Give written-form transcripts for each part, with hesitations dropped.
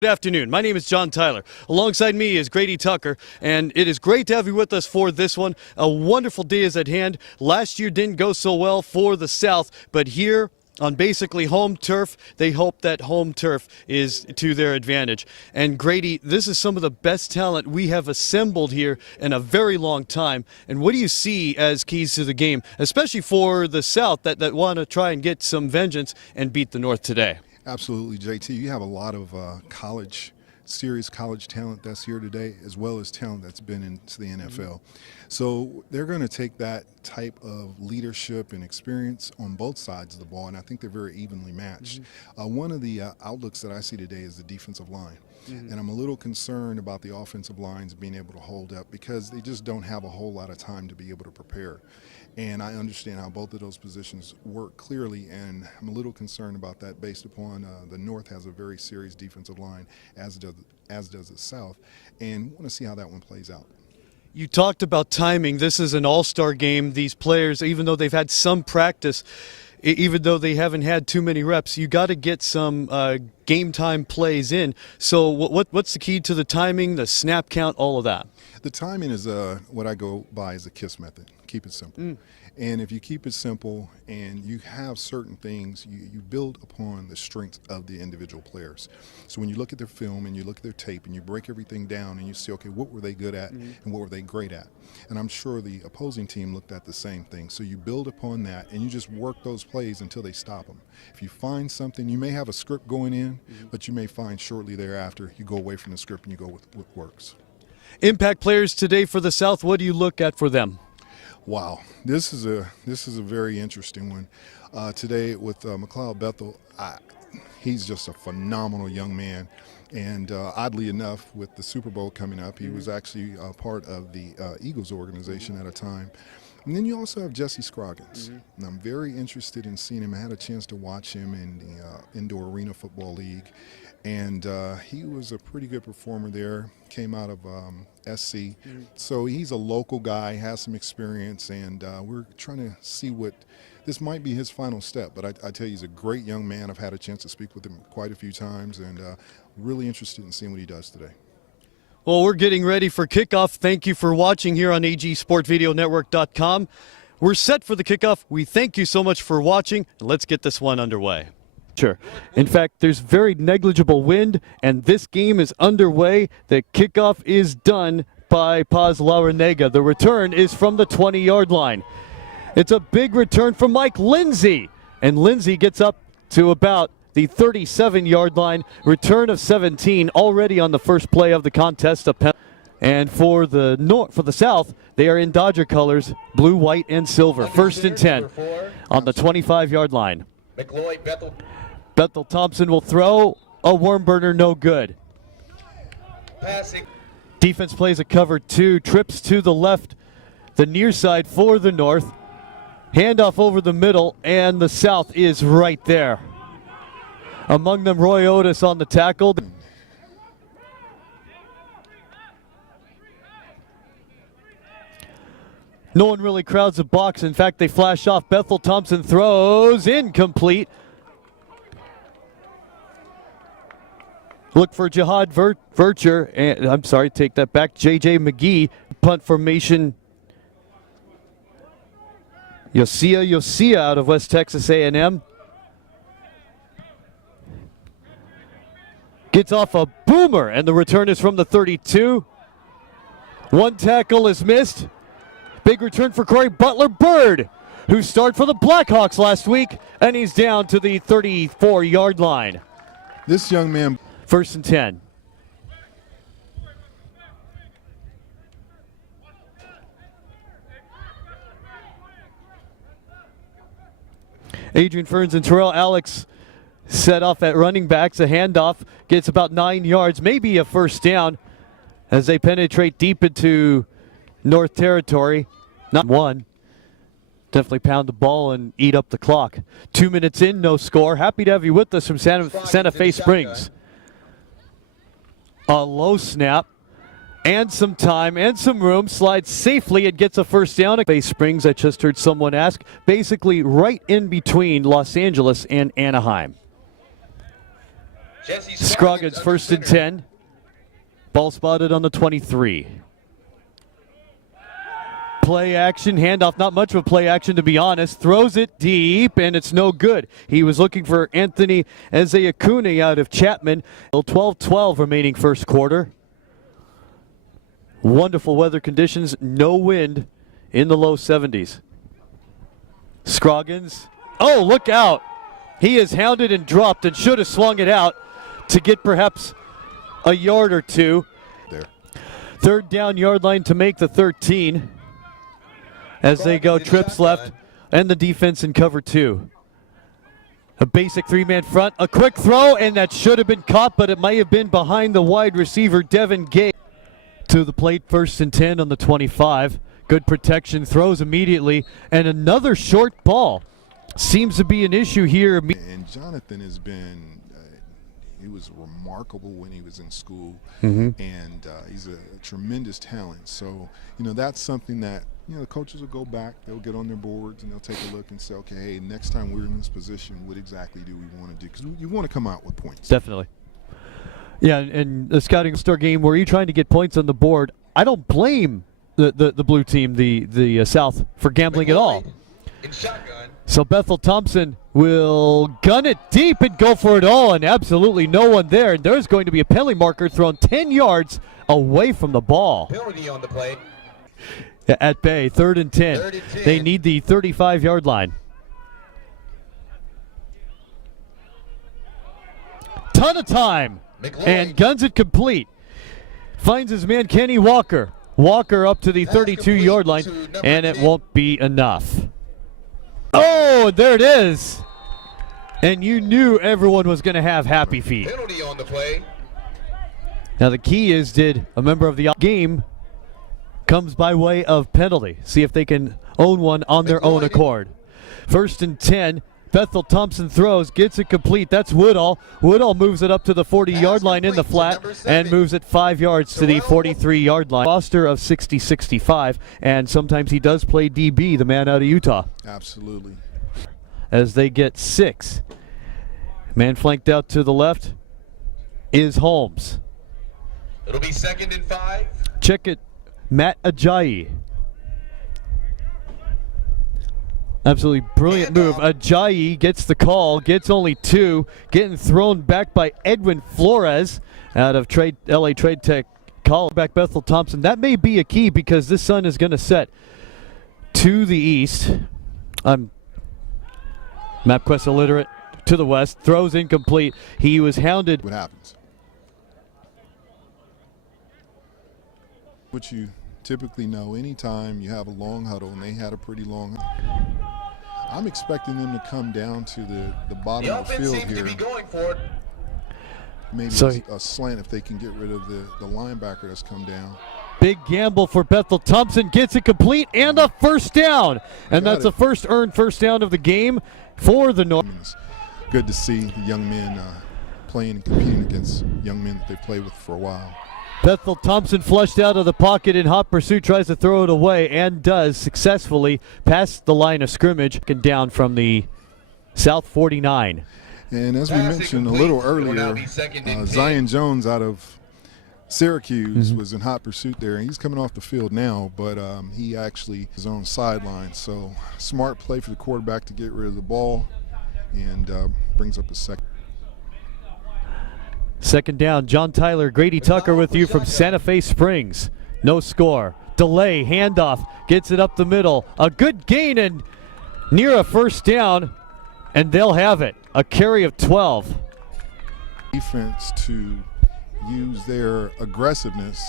Good afternoon. My name is John Tyler. Alongside me is Grady Tucker, and it is great to have you with us for this one. A wonderful day is at hand. Last year didn't go so well for the South, but here on basically home turf, they hope that home turf is to their advantage. And Grady, this is some of the best talent we have assembled here in a very long time. And what do you see as keys to the game, especially for the South that want to try and get some vengeance and beat the North today? Absolutely, JT. You have a lot of serious college talent that's here today, as well as talent that's been into the NFL. So they're going to take that type of leadership and experience on both sides of the ball, and I think they're very evenly matched. One of the outlooks that I see today is the defensive line. And I'm a little concerned about the offensive lines being able to hold up because they just don't have a whole lot of time to be able to prepare. And I understand how both of those positions work clearly, and I'm a little concerned about that based upon the North has a very serious defensive line, as does the South, and want to see how that one plays out. You talked about timing. This is an all-star game. These players, even though they've had some practice, even though they haven't had too many reps, you got to get some game time plays in. So what's the key to the timing, the snap count, all of that? The timing is what I go by as a KISS method. Keep it simple. And if you keep it simple and you have certain things, you build upon the strengths of the individual players. So when you look at their film and you look at their tape and you break everything down and you see, okay, what were they good at and what were they great at? And I'm sure the opposing team looked at the same thing. So you build upon that and you just work those plays until they stop them. If you find something, you may have a script going in, but you may find shortly thereafter you go away from the script and you go with what works. Impact players today for the South, what do you look at for them? Wow, this is a very interesting one. Today with McLeod Bethel, he's just a phenomenal young man. And oddly enough, with the Super Bowl coming up, he was actually part of the Eagles organization at a time. And then you also have Jesse Scroggins. And I'm very interested in seeing him. I had a chance to watch him in the Indoor Arena Football League. And he was a pretty good performer there, came out of SC. So he's a local guy, has some experience, and we're trying to see what this might be his final step. But I tell you, he's a great young man. I've had a chance to speak with him quite a few times, and really interested in seeing what he does today. Well, we're getting ready for kickoff. Thank you for watching here on agsportvideonetwork.com. We're set for the kickoff. We thank you so much for watching, and let's get this one underway. Sure. In fact, there's very negligible wind, and this game is underway. The kickoff is done by Paz Laurinega. The return is from the 20-yard line. It's a big return from Mike Lindsay, and Lindsay gets up to about the 37-yard line. Return of 17 already on the first play of the contest. And for the South, they are in Dodger colors, blue, white, and silver. First and 10 on the 25-yard line. Bethel Thompson will throw a worm burner, no good. Passing. Defense plays a cover 2, trips to the left, the near side for the North. Handoff over the middle, and the South is right there. Among them, Roy Otis on the tackle. No one really crowds the box. In fact, they flash off. Bethel Thompson throws incomplete. Look for Jihad Vircher, and I'm sorry, take that back. J.J. McGee, punt formation. Yosia out of West Texas A&M. Gets off a boomer, and the return is from the 32. One tackle is missed. Big return for Cory Butler. Byrd, who started for the Blackhawks last week, and he's down to the 34-yard line. This young man. First and 10. Adrian Ferns and Terrell Alex set off at running backs. A handoff gets about 9 yards, maybe a first down as they penetrate deep into North territory. Not one. Definitely pound the ball and eat up the clock. 2 minutes in, no score. Happy to have you with us from Santa Fe Springs. A low snap and some time and some room. Slides safely. It gets a first down. Bay Springs, I just heard someone ask. Basically right in between Los Angeles and Anaheim. Scroggins first and 10. Ball spotted on the 23. Play action, handoff, not much of a play action to be honest. Throws it deep, and it's no good. He was looking for Anthony Ezeakune out of Chapman. 12-12 remaining first quarter. Wonderful weather conditions, no wind in the low 70s. Scroggins, oh, look out. He is hounded and dropped and should have swung it out to get perhaps a yard or two. There. Third down yard line to make the 13 as they go trips left and the defense in cover 2. A basic three-man front, a quick throw, and that should have been caught, but it might have been behind the wide receiver, Devin Gay. To the plate, first and 10 on the 25. Good protection, throws immediately, and another short ball. Seems to be an issue here. And Jonathan has been, he was remarkable when he was in school, and he's a tremendous talent. So, that's something that, the coaches will go back, they'll get on their boards, and they'll take a look and say, okay, hey, next time we're in this position, what exactly do we want to do? Because you want to come out with points. Definitely. Yeah, and the scouting star game where you're trying to get points on the board, I don't blame the blue team, the South, for gambling at all. So Bethel Thompson will gun it deep and go for it all, and absolutely no one there. And there's going to be a penalty marker thrown 10 yards away from the ball. Penalty on the play. At bay, 3rd and 10. 3rd and 10. They need the 35-yard line. Ton of time. And guns it complete. Finds his man Kenny Walker. Walker up to the 32-yard line, and it won't be enough. Oh, there it is. And you knew everyone was going to have happy feet. Penalty on the play. Now the key is, did a member of the game comes by way of penalty. See if they can own one on their own accord. 1st and 10. Bethel Thompson throws, gets it complete. That's Woodall. Woodall moves it up to the 40-yard line in the flat and moves it 5 yards to the 43-yard line. Roster of 60-65, and sometimes he does play DB, the man out of Utah. Absolutely. As they get 6. Man flanked out to the left is Holmes. It'll be 2nd and 5. Check it, Matt Ajayi. Absolutely brilliant move. Ajayi gets the call, gets only 2, getting thrown back by Edwin Flores out of LA Trade Tech. Call back Bethel Thompson. That may be a key because this sun is going to set to the east. I'm MapQuest illiterate. To the west, throws incomplete. He was hounded. What happens? What you typically know, anytime you have a long huddle, and they had a pretty long huddle, I'm expecting them to come down to the bottom of the field seems here. to be going for it. Maybe a slant if they can get rid of the linebacker that's come down. Big gamble for Bethel Thompson, gets it complete and a first down. And that's the first earned first down of the game for the North. It's good to see the young men playing and competing against young men that they played with for a while. Bethel Thompson flushed out of the pocket in hot pursuit, tries to throw it away and does successfully past the line of scrimmage and down from the South 49. And as we mentioned a little earlier, Zion Jones out of Syracuse was in hot pursuit there. He's coming off the field now, but he actually is on sideline. So smart play for the quarterback to get rid of the ball and brings up a second. Second down, John Tyler, Grady Tucker with you from Santa Fe Springs. No score. Delay, handoff, gets it up the middle. A good gain and near a first down, and they'll have it. A carry of 12. Defense to use their aggressiveness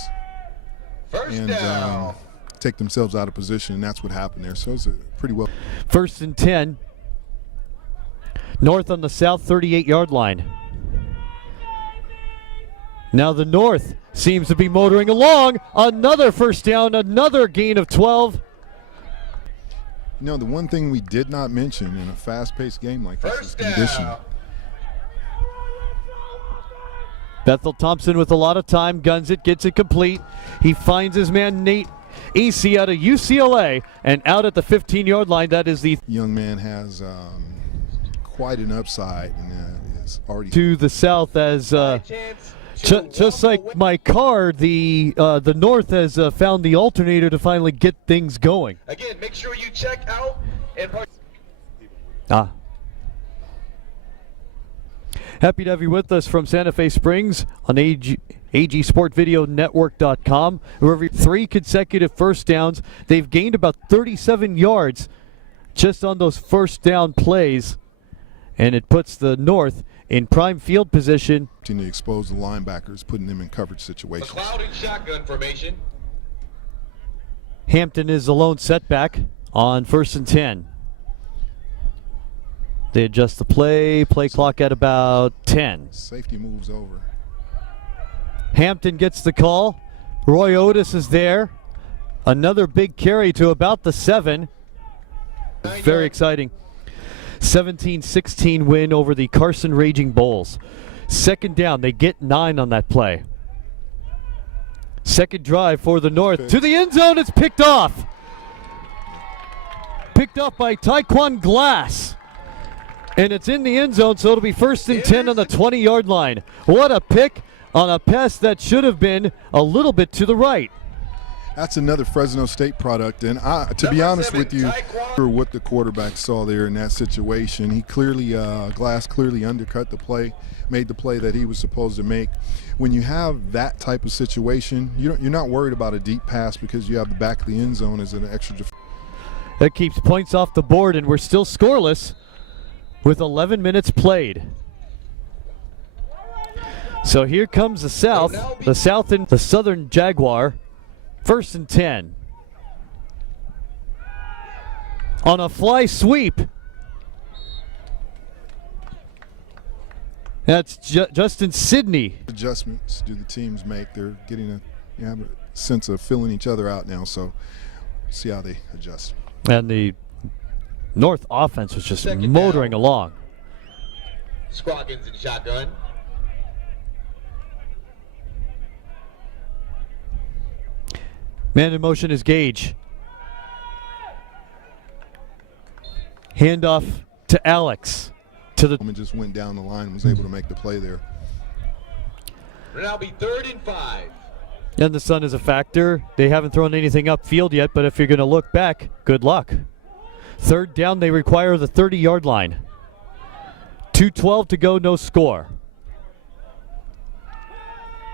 and take themselves out of position, and that's what happened there. So it's a pretty well. 1st and 10. North on the South 38-yard line. Now the North seems to be motoring along. Another first down, another gain of 12. The one thing we did not mention in a fast-paced game like this is condition. Bethel Thompson with a lot of time, guns it, gets it complete. He finds his man Nate Acey out of UCLA, and out at the 15-yard line, that is the young man has quite an upside, and It's already to the south as Chance to just walk like away. my car, the north has found the alternator to finally get things going. Again, make sure you check out and Happy to have you with us from Santa Fe Springs on AGSportVideoNetwork.com. Where 3 consecutive first downs. They've gained about 37 yards just on those first down plays, and it puts the North in prime field position. to expose the linebackers, putting them in coverage situations. McLeod in shotgun formation. Hampton is the lone setback on 1st and 10. They adjust the play clock at about 10. Safety moves over. Hampton gets the call. Roy Otis is there. Another big carry to about the 7. Very exciting. 17-16 win over the Carson Raging Bulls. Second down, they get 9 on that play. Second drive for the North. To the end zone, it's picked off. Picked off by Taekwon Glass. And it's in the end zone, so it'll be 1st and 10 on the 20-yard line. What a pick on a pass that should have been a little bit to the right. That's another Fresno State product, and to be honest with you, for what the quarterback saw there in that situation, he clearly, Glass clearly undercut the play, made the play that he was supposed to make. When you have that type of situation, you're not worried about a deep pass because you have the back of the end zone as an extra. That keeps points off the board, and we're still scoreless with 11 minutes played. So here comes the South and the Southern Jaguar. 1st and 10. On a fly sweep. That's Justin Sidney. Adjustments do the teams make? They're getting have a sense of filling each other out now, so see how they adjust. And the North offense was just Second motoring down. along. Scroggins in shotgun. Man in motion is Gage. Handoff to Alex. To the And just went down the line and was able to make the play there. It'll now be 3rd and 5. And the sun is a factor. They haven't thrown anything upfield yet, but if you're going to look back, good luck. 3rd down, they require the 30-yard line. 2:12 to go, no score.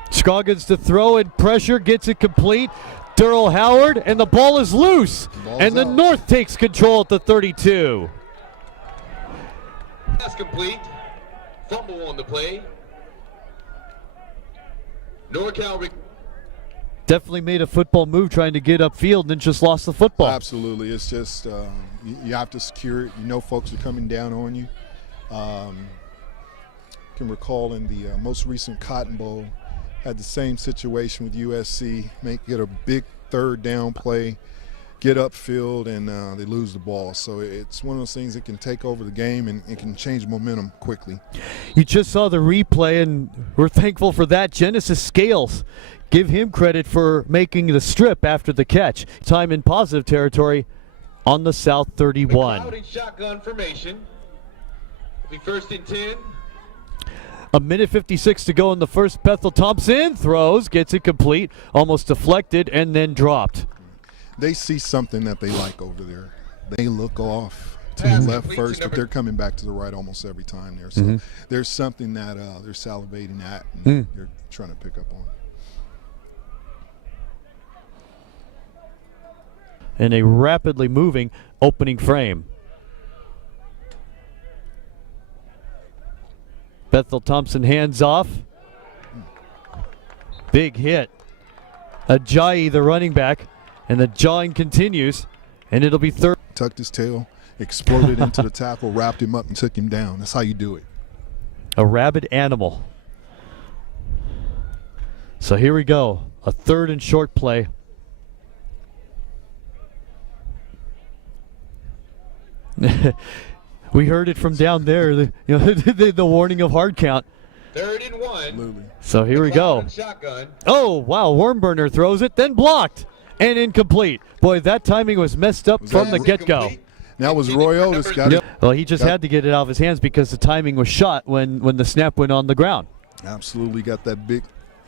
Scroggins to throw and pressure, gets it complete. Durrell Howard, and the ball is loose. And the North takes control at the 32. Pass complete. Fumble on the play. NorCal. Definitely made a football move trying to get upfield and then just lost the football. Absolutely. It's just you have to secure it. You know folks are coming down on you. Can recall in the most recent Cotton Bowl, had the same situation with USC, get a big 3rd down play, get upfield, and they lose the ball. So it's one of those things that can take over the game and it can change momentum quickly. You just saw the replay, and we're thankful for that. Genesis Scales, give him credit for making the strip after the catch. Time in positive territory on the South 31. McLeod in shotgun formation. It'll be 1st and 10. A minute 56 to go in the first. Bethel Thompson throws, gets it complete, almost deflected, and then dropped. They see something that they like over there. They look off to Pass the left complete to first, but number- they're coming back to the right almost every time there. So there's something that they're salivating at and they're trying to pick up on. In a rapidly moving opening frame. Bethel Thompson hands off. Big hit. Ajayi, the running back, and the jawing continues, and it'll be 3rd. Tucked his tail, exploded into the tackle, wrapped him up, and took him down. That's how you do it. A rabid animal. So here we go. A 3rd and short play. We heard it from down there, the warning of hard count. 3rd and 1. Absolutely. So here we go. McLeod in shotgun. Oh, wow, Wormburner throws it, then blocked and incomplete. Boy, that timing was messed up from the get-go. Complete. Now was Roy Otis got it. Well, he just had to get it out of his hands because the timing was shot when the snap went on the ground. Absolutely got that big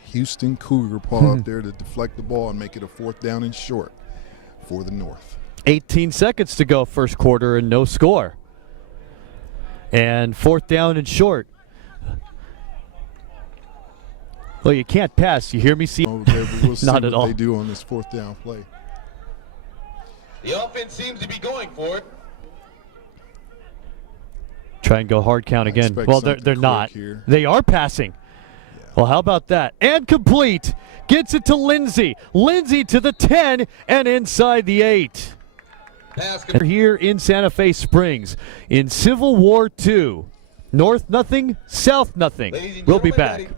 Houston Cougar paw up there to deflect the ball and make it a 4th down and short for the North. 18 seconds to go first quarter and no score. And 4th down and short. Well, you can't pass. You hear me? We'll see Not at all. What they do on this 4th down play. The offense seems to be going for it. Try and go hard count again. Well, they're not. Here. They are passing. Yeah. Well, how about that? And complete. Gets it to Lindsey. Lindsey to the 10 and inside the 8. Here in Santa Fe Springs in Civil War II. North nothing, South nothing. We'll be back.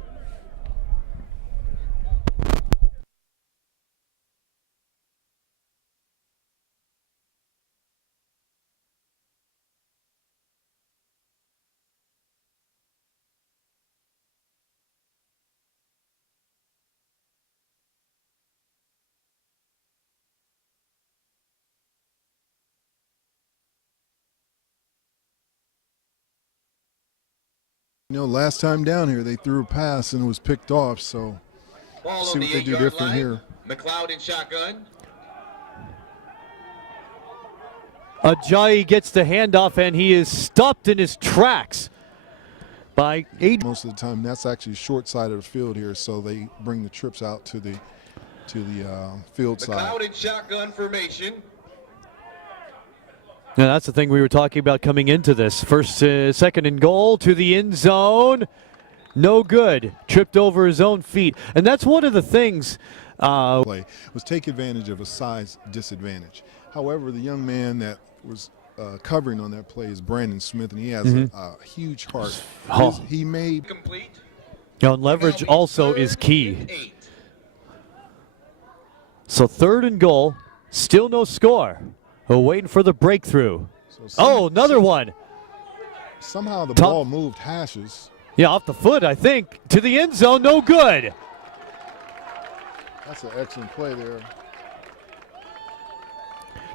You know, last time down here, they threw a pass and it was picked off, so see what they do different here. McLeod in shotgun. Ajayi gets the handoff, and he is stopped in his tracks by 8. Most of the time, that's actually short side of the field here, so they bring the trips out to the field side. McLeod in shotgun formation. Now, that's the thing we were talking about coming into this. First, second and goal to the end zone. No good. Tripped over his own feet. And that's one of the things. Play was take advantage of a size disadvantage. However, the young man that was covering on that play is Brandon Smith, and he has a huge heart. He made complete. And leverage also is key. So 3rd and goal. Still no score. We're waiting for the breakthrough. Another one. Somehow the ball moved hashes. Yeah, off the foot, I think. To the end zone, no good. That's an excellent play there.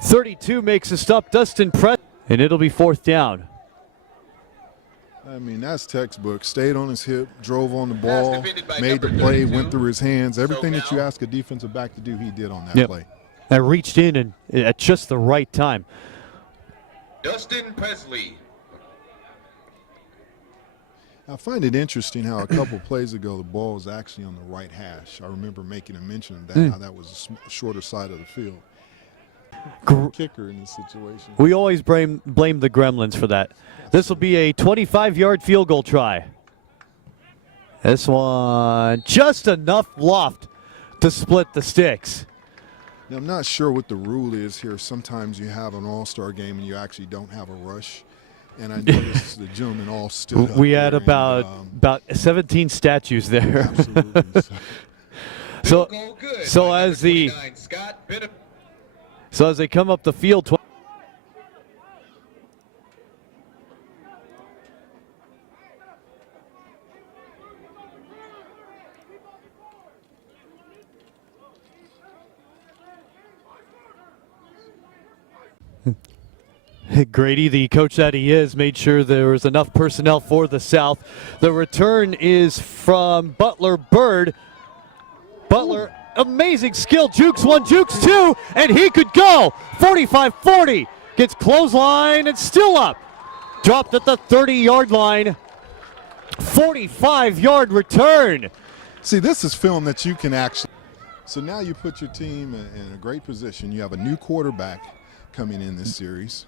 32 makes a stop. Dustin Press, and it'll be 4th down. I mean, that's textbook. Stayed on his hip, drove on the ball, made the play, went through his hands. Everything that you ask a defensive back to do, he did on that play. I reached in and at just the right time. Dustin Presley. I find it interesting how a couple plays ago the ball was actually on the right hash. I remember making a mention of that, how that was a shorter side of the field. Kicker in this situation. We always blame the Gremlins for that. This will be a 25-yard field goal try. This one just enough loft to split the sticks. Now, I'm not sure what the rule is here. Sometimes you have an all-star game and you actually don't have a rush. And I noticed the gentlemen all stood up. We had about 17 statues there. Absolutely. So as they come up the field. Grady, the coach that he is, made sure there was enough personnel for the South. The return is from Butler. Byrd. Butler, amazing skill. Jukes 1, Jukes 2, and he could go. 45-40. Gets clothesline and still up. Dropped at the 30-yard line. 45-yard return. See, this is film that you can actually. So now you put your team in a great position. You have a new quarterback coming in this series.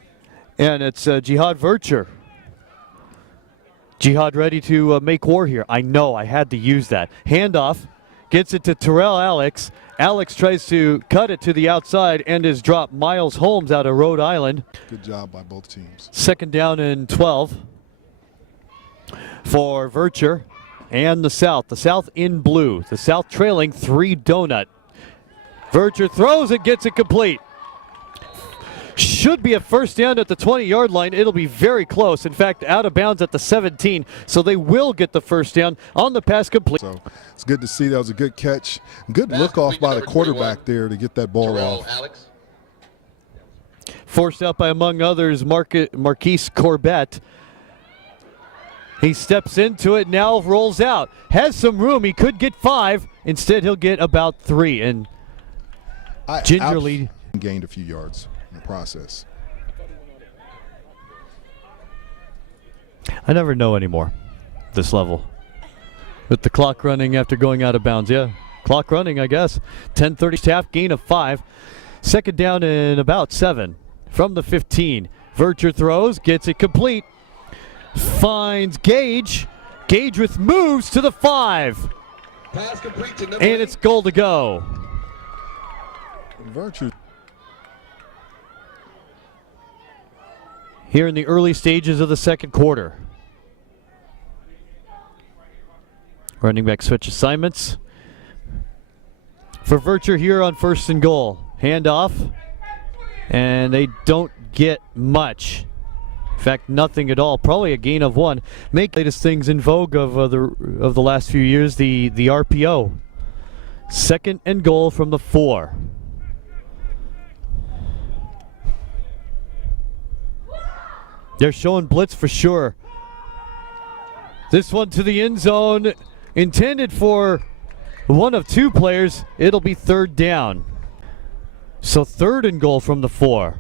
And it's Jihad Vircher. Jihad ready to make war here. I know, I had to use that. Handoff, gets it to Terrell Alex. Alex tries to cut it to the outside and is dropped. Miles Holmes out of Rhode Island. Good job by both teams. 2nd down and 12 for Vircher and the South. The South in blue. The South trailing 3 donut. Vircher throws it, gets it complete. Should be a 1st down at the 20-yard line. It'll be very close. In fact, out of bounds at the 17. So they will get the 1st down on the pass complete. So it's good to see. That was a good catch. Good look off by the quarterback there to get that ball off. Forced out by, among others, Marquise Corbett. He steps into it, now rolls out. Has some room. He could get 5. Instead, he'll get about 3. And gingerly gained a few yards in the process. I never know anymore, this level. With the clock running after going out of bounds. Yeah, clock running, I guess. 10:30 half, gain of 5. Second down and about 7 from the 15. Vercher throws, gets it complete. Finds Gage. Gage with moves to the 5. Pass complete to number And it's goal to go. Vercher. Here in the early stages of the second quarter. Running back switch assignments. For Vercher here on 1st and goal. Handoff. And they don't get much. In fact, nothing at all. Probably a gain of 1. Make latest things in vogue of the last few years, the RPO. 2nd and goal from the 4. They're showing blitz for sure. This one to the end zone, intended for one of 2 players. It'll be 3rd down. So 3rd and goal from the 4.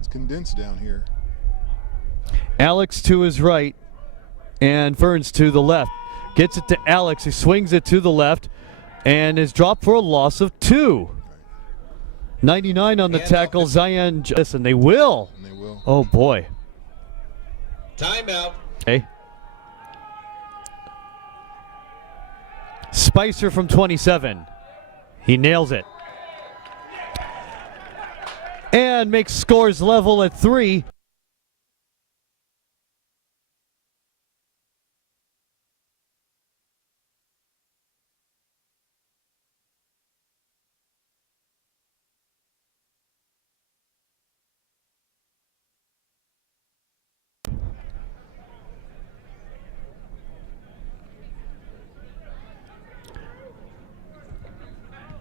It's condensed down here. Alex to his right and Ferns to the left. Gets it to Alex, he swings it to the left and is dropped for a loss of 2. 99 on the tackle, Zion. Listen, they will. And they will. Oh boy. timeout. Hey. Spicer from 27. He nails it. And makes scores level at 3.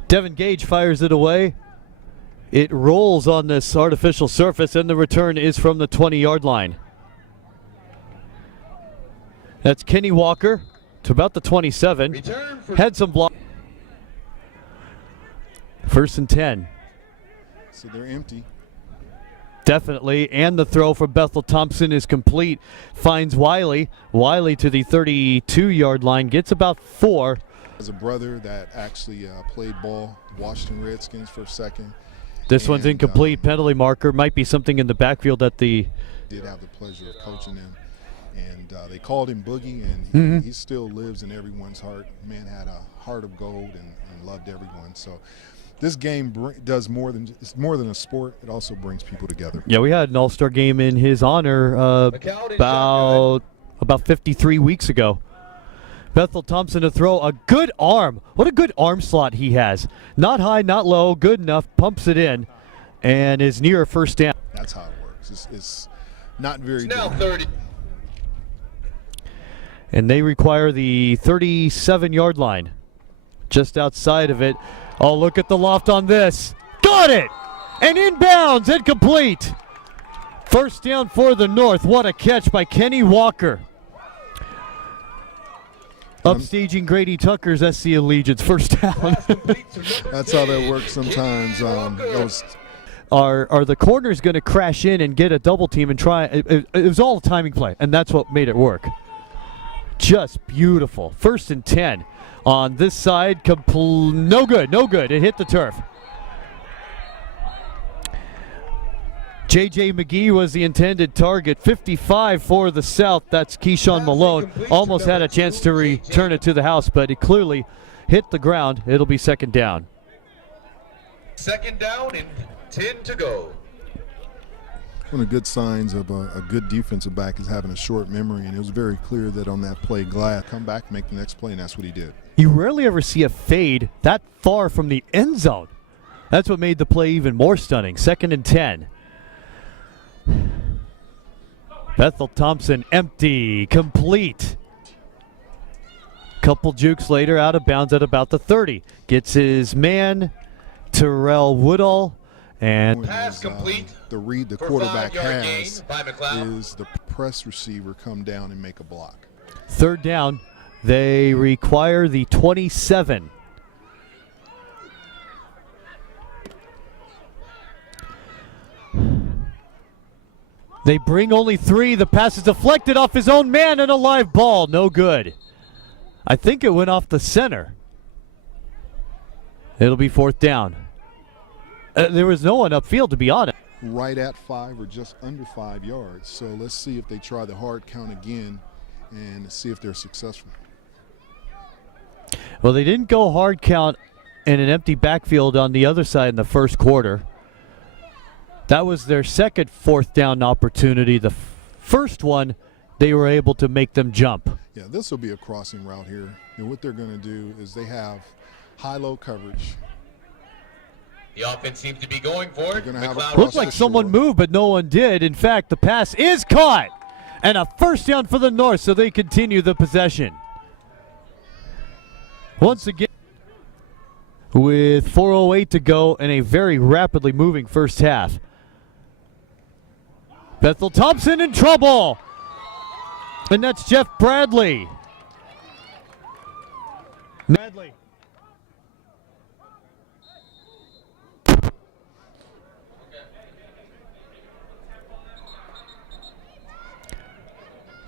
Devin Gage fires it away. It rolls on this artificial surface, and the return is from the 20-yard line. That's Kenny Walker to about the 27. Had some block. 1st and 10. So they're empty. Definitely, and the throw from Bethel Thompson is complete. Finds Wiley. Wiley to the 32-yard line, gets about 4. As a brother that actually played ball, Washington Redskins for a second. This one's incomplete. Penalty marker. Might be something in the backfield that the... Did have the pleasure of coaching him. And they called him Boogie, and he still lives in everyone's heart. Man had a heart of gold and loved everyone. So this game does more than a sport. It also brings people together. Yeah, we had an all-star game in his honor about 53 weeks ago. Bethel Thompson to throw. A good arm. What a good arm slot he has. Not high, not low, good enough. Pumps it in and is near a 1st down. That's how it works. It's not very It's now different. 30. And they require the 37-yard line. Just outside of it. Oh, look at the loft on this. Got it! And inbounds, incomplete. 1st down for the North. What a catch by Kenny Walker. Upstaging Grady Tucker's SC Allegiance. 1st down. That's how that works sometimes. Are the corners going to crash in and get a double team and try? It was all a timing play, and that's what made it work. Just beautiful. 1st and 10 on this side. No good, no good. It hit the turf. J.J. McGee was the intended target. 55 for the South. That's Keyshawn Malone. Almost had a chance to return it to the house, but it clearly hit the ground. It'll be 2nd down. 2nd down and 10 to go. One of the good signs of a good defensive back is having a short memory, and it was very clear that on that play, Glad come back, make the next play, and that's what he did. You rarely ever see a fade that far from the end zone. That's what made the play even more stunning. 2nd and 10. Bethel Thompson empty, complete. Couple jukes later, out of bounds at about the 30. Gets his man Terrell Woodall. And Pass complete the read the for quarterback 5-yard has gain by McLeod. is the press receiver come down and make a block. third down, they require the 27. They bring only 3. The pass is deflected off his own man and a live ball. No good. I think it went off the center. It'll be fourth down. There was no one upfield, to be honest. Right at 5 or just under 5 yards. So let's see if they try the hard count again and see if they're successful. Well, they didn't go hard count in an empty backfield on the other side in the first quarter. That was their second fourth down opportunity. The first one, they were able to make them jump. Yeah, this will be a crossing route here. And what they're going to do is they have high-low coverage. The offense seems to be going for it. Gonna have a McLeod cross Looked like the someone shore. moved, but no one did. In fact, the pass is caught. And a first down for the North, so they continue the possession. Once again, with 4:08 to go and a very rapidly moving first half. Bethel Thompson in trouble. And that's Jeff Bradley. Bradley.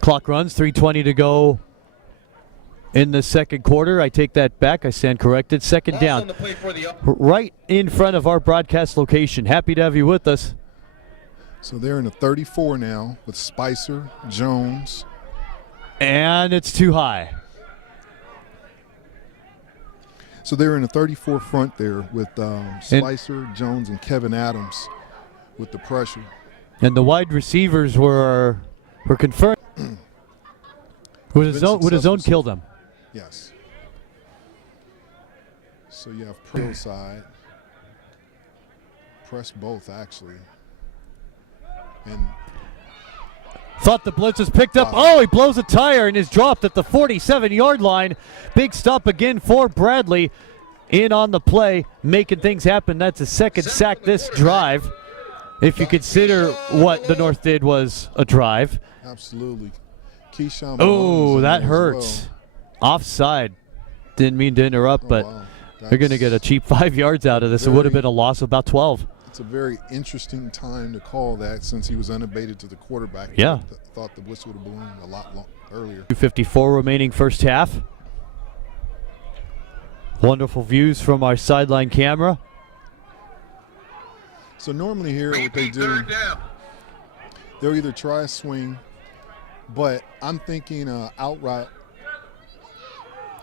Clock runs, 3:20 to go in the second quarter. I take that back. I stand corrected. Second Pass on down, the play for the right in front of our broadcast location. Happy to have you with us. So they're in a 34 now with Spicer, Jones. And it's too high. So they're in a 34 front there with Spicer, Jones, and Kevin Adams with the pressure. And the wide receivers were confirmed. Would his zone kill them? Yes. So you have pro side. Press both, actually. And Thought the blitz was picked up. Oh, he blows a tire and is dropped at the 47-yard line. Big stop again for Bradley. In on the play, making things happen. That's a second sack this drive. If you consider what the North did was a drive. absolutely. Keyshawn Malone was Oh, in that there as hurts. well. Offside. Didn't mean to interrupt, but Wow. they're going to get a cheap 5 yards out of this. It would have been a loss of about 12. It's a very interesting time to call that since he was unabated to the quarterback. Yeah. Thought the whistle would have blown a lot earlier. 2:54 remaining first half. Wonderful views from our sideline camera. So normally here what they repeat do, third down. they'll either try a swing, but I'm thinking outright.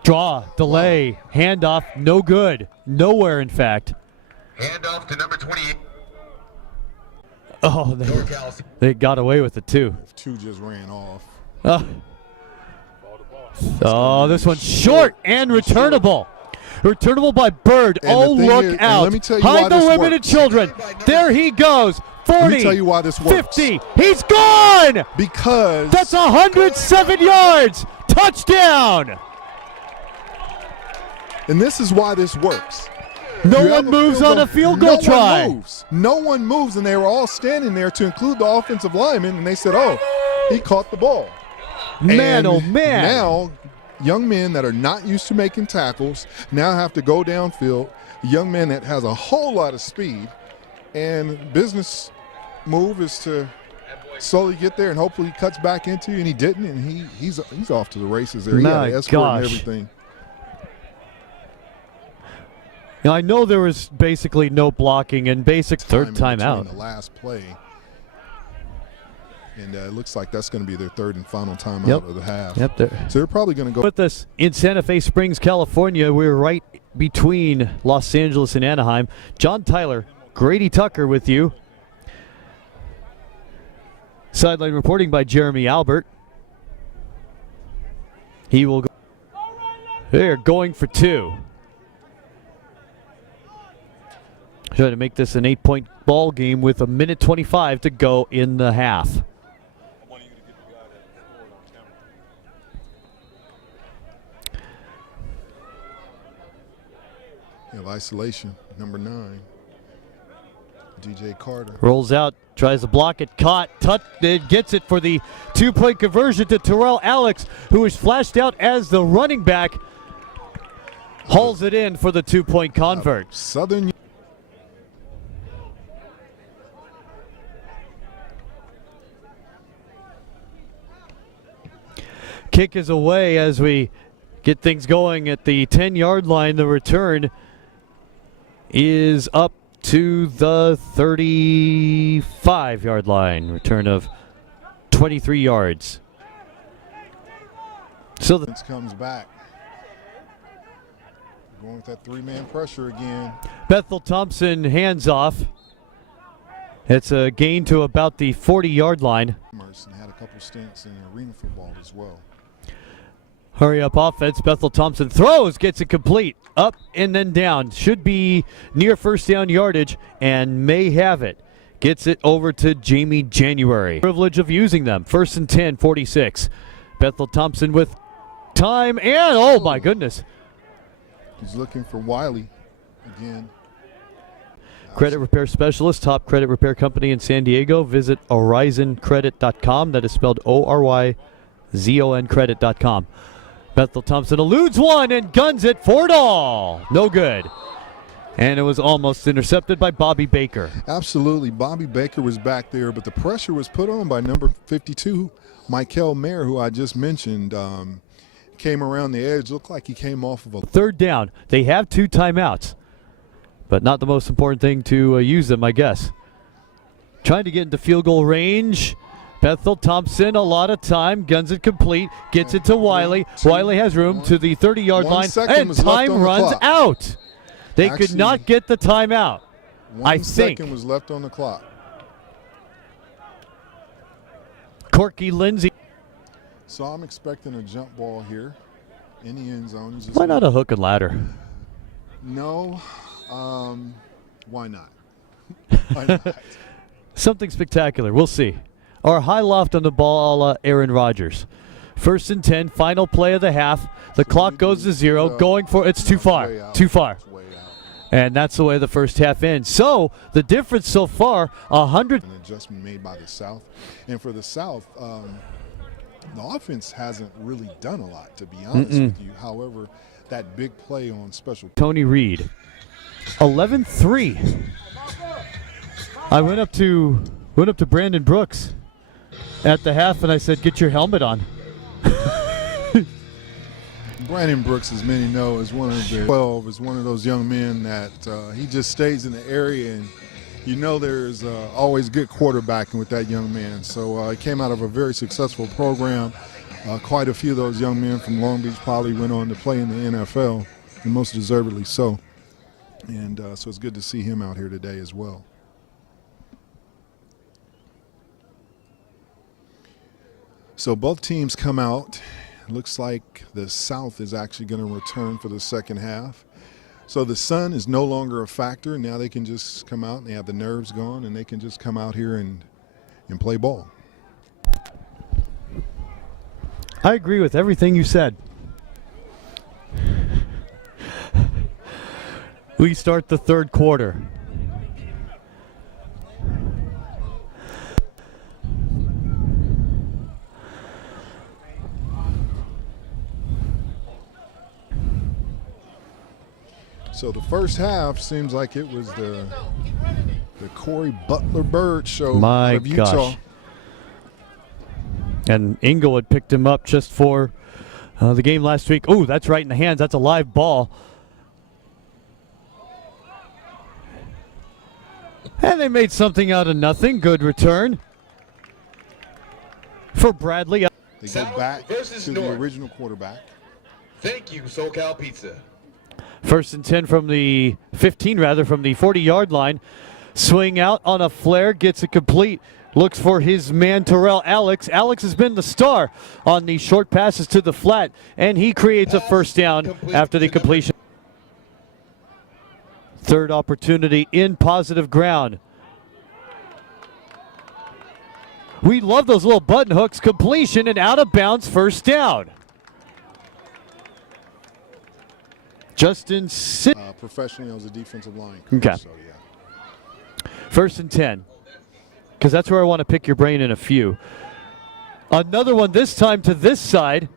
Draw, delay, handoff, no good. Nowhere, in fact. Handoff to number 28. Oh, NorCal. they got away with it, too. Two just ran off. Oh, this one's short and returnable. Returnable by Byrd. And Oh, the thing look is- and out. let me tell you why Hide the this women and works. children. There he goes. 40. Let me tell you why this works. 50. He's gone. Because That's 107 yards. Touchdown. and this is why this works. No You one have moves on a field goal try. No one moves, and they were all standing there to include the offensive lineman, and they said, "Oh, he caught the ball." Man, And oh, man. Now, young men that are not used to making tackles now have to go downfield. A young man that has a whole lot of speed, and business move is to slowly get there, and hopefully he cuts back into you, and he didn't, and he's off to the races there. He had My an escort and gosh. everything. Now, I know there was basically no blocking and basic third Time in timeout. between the last play. And it looks like that's going to be their third and final timeout Yep. of the half. Yep, there. So they're probably going to go. With us in Santa Fe Springs, California. We're right between Los Angeles and Anaheim. John Tyler, Grady Tucker with you. Sideline reporting by Jeremy Albert. He will go. They're going for two. Trying to make this an 8-point ball game with 1:25 to go in the half. We have isolation, number 9, DJ Carter. Rolls out, tries to block it, caught, it gets it for the 2-point conversion to Terrell Alex, who is flashed out as the running back. Hauls it in for the 2-point convert. Southern. Kick is away as we get things going at the 10-yard line. The return is up to the 35-yard line. Return of 23 yards. So the comes back. Going with that 3-man pressure again. Bethel Thompson hands off. It's a gain to about the 40-yard line. Emerson had a couple stints in arena football as well. Hurry up offense. Bethel Thompson throws, gets it complete. Up and then down. Should be near first down yardage and may have it. Gets it over to Jamie January. Privilege of using them. 1st and 10, 46. Bethel Thompson with time and oh my goodness. He's looking for Wiley again. Credit repair specialist, top credit repair company in San Diego. Visit horizoncredit.com. That is spelled O-R-Y-Z-O-N credit.com. Bethel Thompson eludes one and guns it for it all. No good. And it was almost intercepted by Bobby Baker. Absolutely. Bobby Baker was back there, but the pressure was put on by number 52, Michael Mayer, who I just mentioned. Came around the edge, looked like he came off of a 3rd down. They have 2 timeouts, but not the most important thing to use them, I guess. Trying to get into field goal range. Bethel Thompson, a lot of time, guns it complete, gets it to Wiley. Wiley has room to the 30-yard line, and time runs out. They could not get the timeout. I think 1 second was left on the clock. Corky Lindsey. So I'm expecting a jump ball here in the end zone. Why not a hook and ladder? No. Why not? Why not? Something spectacular. We'll see. Or high loft on the ball, a la Aaron Rodgers. 1st and 10, final play of the half. The clock goes to 0. Going for it's too far. Too far. And that's the way the first half ends. So the difference so far, 100. An adjustment made by the South. And for the South, the offense hasn't really done a lot, to be honest with you. However, that big play on special. Tony Reed, 11-3. I went up to Brandon Brooks at the half, and I said, "Get your helmet on." Brandon Brooks, as many know, is one of the 12. Is one of those young men that he just stays in the area, and you know there's always good quarterbacking with that young man. So he came out of a very successful program. Quite a few of those young men from Long Beach probably went on to play in the NFL, and most deservedly so. And so it's good to see him out here today as well. So both teams come out. It looks like the South is actually going to return for the second half. So the sun is no longer a factor. Now they can just come out and they have the nerves gone and they can just come out here and play ball. I agree with everything you said. We start the 3rd quarter. So the first half seems like it was the Cory Butler Byrd show out of Utah. Gosh. And Inglewood picked him up just for the game last week. Oh, that's right in the hands. That's a live ball. And they made something out of nothing. Good return for Bradley. They go back to the original quarterback. Thank you, SoCal Pizza. 1st and 10 from the 15, rather, from the 40-yard line. Swing out on a flare, gets it complete. Looks for his man, Terrell Alex. Alex has been the star on the short passes to the flat, and he creates a first down after the completion. 3rd opportunity in positive ground. We love those little button hooks. Completion and out of bounds, first down. Justin professionally. I was a defensive line coach, Okay. so yeah. 1st and 10, because that's where I want to pick your brain in a few. Another one this time to this side,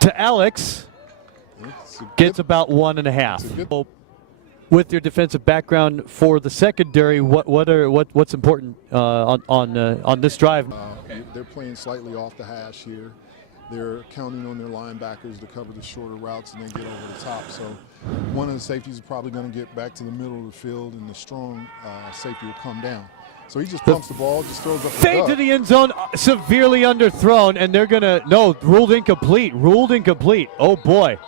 to Alex. Gets about 1.5. With your defensive background for the secondary, what's important on this drive? They're playing slightly off the hash here. They're counting on their linebackers to cover the shorter routes and then get over the top. So one of the safeties is probably going to get back to the middle of the field, and the strong safety will come down. So he just pumps the ball, just throws up the fade to the end zone, severely underthrown, and they're gonna ruled incomplete. Oh boy.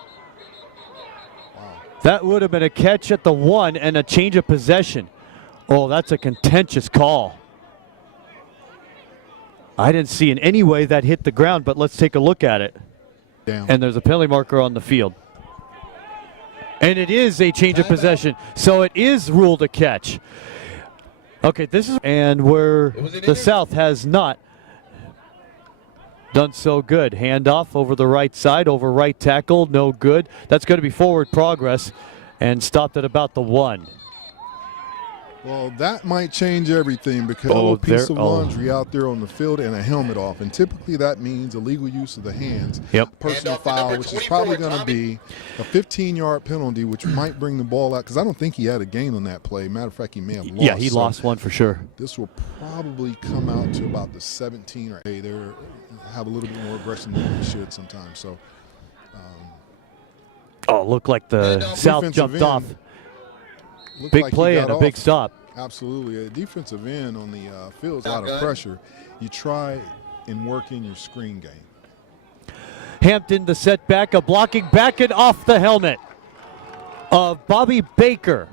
That would have been a catch at the 1 and a change of possession. Oh, that's a contentious call. I didn't see in any way that hit the ground, but let's take a look at it. Down. And there's a penalty marker on the field. And it is a change of possession, so it is ruled a catch. Okay, this is where the South has not done so good. Handoff over the right side, over right tackle, no good. That's going to be forward progress, and stopped at about the 1. Well, that might change everything, because a piece of laundry out there on the field and a helmet off, and typically that means illegal use of the hands. Yep. Personal foul, which is probably going to be a 15-yard penalty, which might bring the ball out, because I don't think he had a gain on that play. Matter of fact, he may have lost. Yeah, he lost one for sure. This will probably come out to about the 17 or 8. They have a little bit more aggression than they should sometimes. So, looked like the South jumped off. Big play and a big stop. Absolutely. A defensive end on the field is out of pressure. You try and work in your screen game. Hampton, the setback, a blocking back and off the helmet of Bobby Baker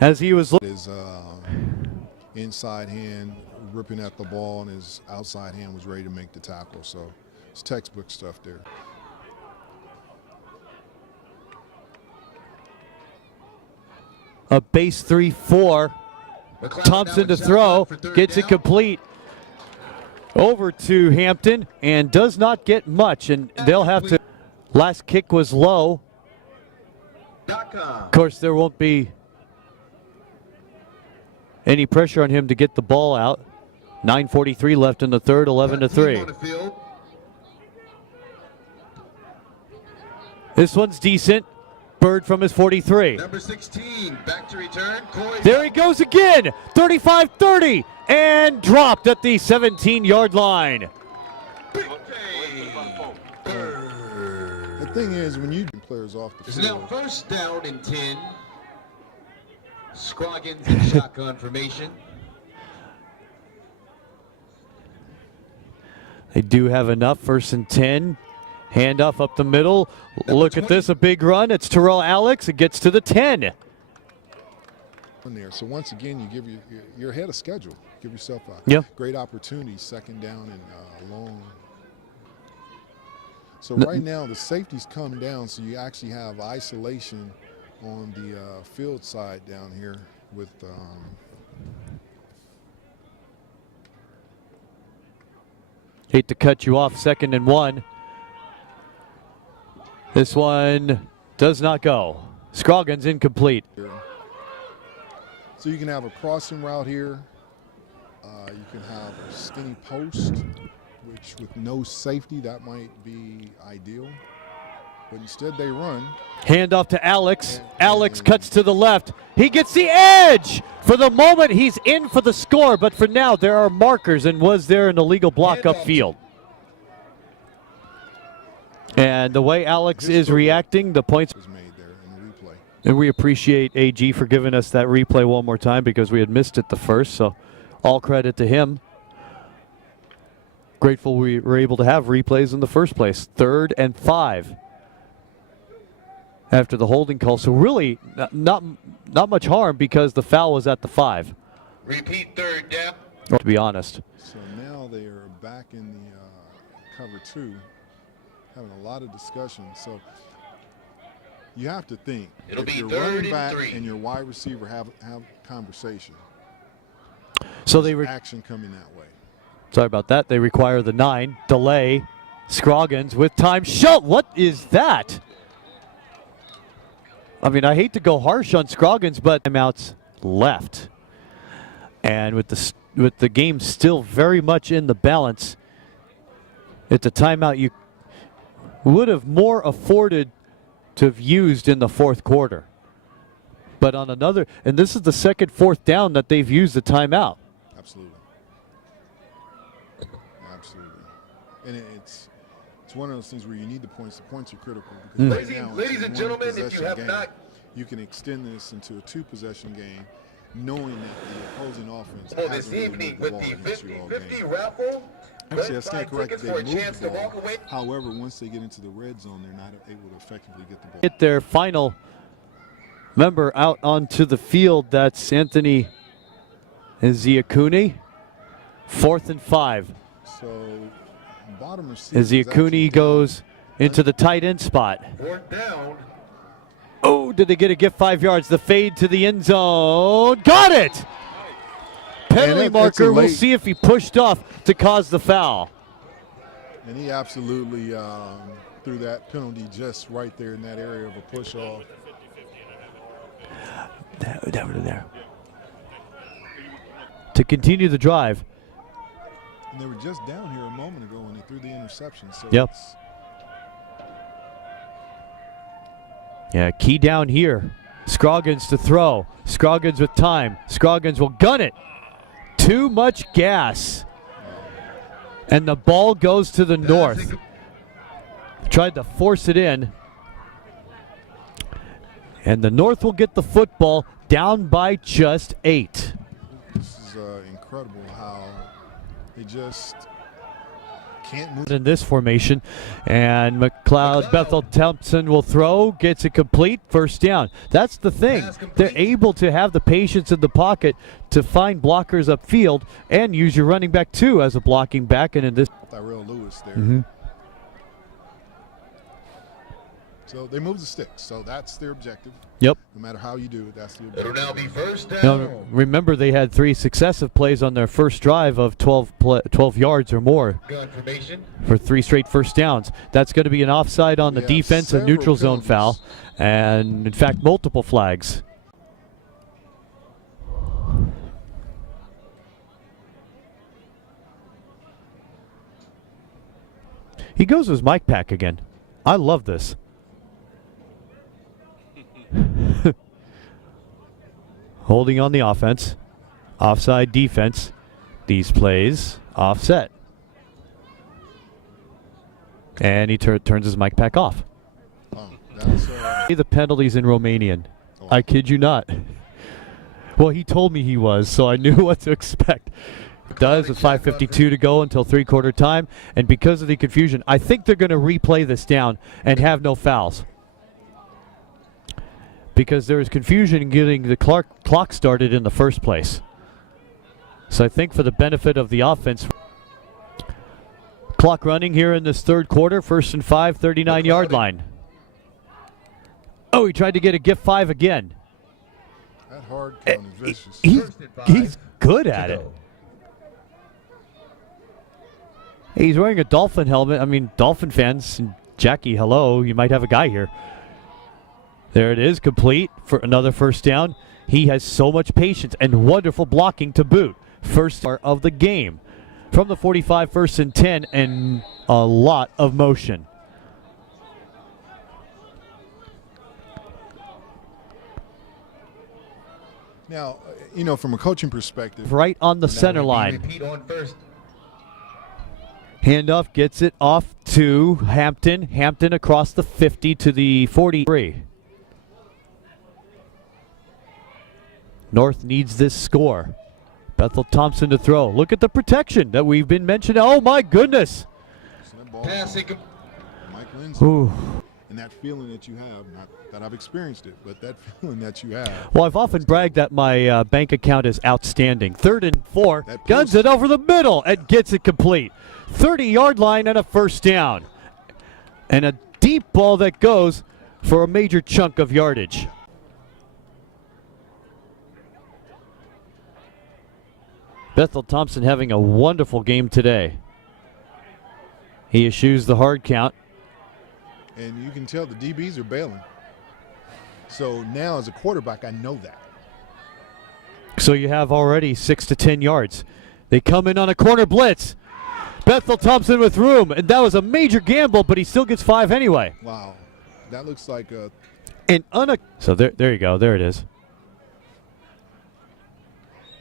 as he was his inside hand ripping at the ball, and his outside hand was ready to make the tackle. So it's textbook stuff there. A base 3-4. Thompson to throw, gets it complete over to Hampton, and does not get much, and they'll have to. Last kick was low. Of course, there won't be any pressure on him to get the ball out. 9:43 left in the third, 11-3. This one's decent. Byrd from his 43. Number 16, back to return. Cory. There he goes again. 35-30, and dropped at the 17-yard line. The thing is, when you get players off the It's field. now 1st down and 10. Scroggins in shotgun formation. They do have enough. 1st and 10. Handoff up the middle. Look at this, a big run. It's Terrell Alex. It gets to the 10. There. So once again, you give you're ahead of schedule. Give yourself Yeah. great opportunity, 2nd down and long. So right now the safeties come down, so you actually have isolation on the field side down here with hate to cut you off. 2nd and 1. This one does not go. Scroggins incomplete. So you can have a crossing route here. You can have a skinny post, which with no safety, that might be ideal. But instead they run. Handoff to Alex. Alex cuts to the left. He gets the edge. For the moment, he's in for the score, but for now, there are markers, and was there an illegal block upfield? And the way Alex is reacting, the points was made there in the replay. And we appreciate AG for giving us that replay one more time, because we had missed it the first, so all credit to him. Grateful we were able to have replays in the first place. 3rd and 5 after the holding call. So really not much harm, because the foul was at the 5. Repeat 3rd down. To be honest. So now they are back in the cover 2. Having a lot of discussion. So you have to think, It'll if be you're 3rd running and back 3. and your wide receiver have conversation, So they action coming that way. sorry about that. They require the 9 delay. Scroggins with time. What is that? I mean, I hate to go harsh on Scroggins, but timeouts left. And with the game still very much in the balance, it's a timeout you would have more afforded to have used in the fourth quarter. But on another, and this is the second fourth down that they've used the timeout. Absolutely. Absolutely. And it's one of those things where you need the points. The points are critical. Because right now, ladies and gentlemen, if you have game. not, You can extend this into a two-possession game, knowing that the opposing offense this hasn't really evening moved the with ball the against you all game. 50-50 raffle, Actually, I stand corrected. They for a moved chance the to walk ball. away. However, once they get into the red zone, they're not able to effectively get the ball. Get their final member out onto the field. That's Anthony Eziakuni. 4th and 5. So, bottom receiver. Eziakuni goes into the tight end spot. Fourth down. Oh, did they get a gift 5 yards? The fade to the end zone. Got it! Penalty marker. We'll see if he pushed off to cause the foul. And he absolutely threw that penalty just right there in that area of a push-off. There. To continue the drive. And they were just down here a moment ago when they threw the interception. So Yep. Yeah, key down here. Scroggins to throw. Scroggins with time. Scroggins will gun it. Too much gas. And the ball goes to the north. Tried to force it in. And the North will get the football down by just 8. This is incredible how they just can't move. In this formation, and McLeod Bethel Thompson will throw, gets it complete, first down. That's the thing. They're able to have the patience in the pocket to find blockers upfield and use your running back too as a blocking back. And in this, Tyrell Lewis there. Mhm. So they move the sticks. So that's their objective. Yep. No matter how you do it, that's the objective. It'll now be first down. Now, remember they had 3 successive plays on their first drive of 12 yards or more Gun formation. for 3 straight first downs. That's going to be an offside on the We have defense, a several neutral zone penalties. foul, and in fact multiple flags. He goes with his mic pack again. I love this. Holding on the offense. Offside defense. These plays offset. And he turns his mic pack off. Oh, that's, The penalties in Romanian. Oh. I kid you not. Well, he told me he was, so I knew what to expect. It does with 5:52 to go until three-quarter time, and because of the confusion, I think they're going to replay this down and have no fouls. Because there was confusion in getting the clock started in the first place. So I think for the benefit of the offense, clock running here in this third quarter, 1st and 5, 39-yard line. Oh, he tried to get a gift 5 again. that hard count is vicious. He's good at it. He's wearing a Dolphin helmet. I mean, Dolphin fans, Jackie, hello, you might have a guy here. There it is, complete for another first down. He has so much patience and wonderful blocking to boot. First start of the game. From the 45, 1st and 10, and a lot of motion. Now, you know, from a coaching perspective, Right on the center line. Repeat on first. Handoff gets it off to Hampton. Hampton across the 50 to the 43. North needs this score. Bethel Thompson to throw. Look at the protection that we've been mentioning. Oh my goodness. so that ball, Passing. Mike Lindsay, Ooh. and that feeling that you have, not that I've experienced it, but that feeling that you have. Well, I've often bragged that my bank account is outstanding. 3rd and 4. That Guns post- it over the middle and gets it complete. 30-yard line and a first down. And a deep ball that goes for a major chunk of yardage. Bethel Thompson having a wonderful game today. He eschews the hard count. And you can tell the DBs are bailing. So now as a quarterback, I know that. So you have already 6 to 10 yards. They come in on a corner blitz. Bethel Thompson with room, and that was a major gamble, but he still gets 5 anyway. Wow, that looks like a. So there you go. There it is.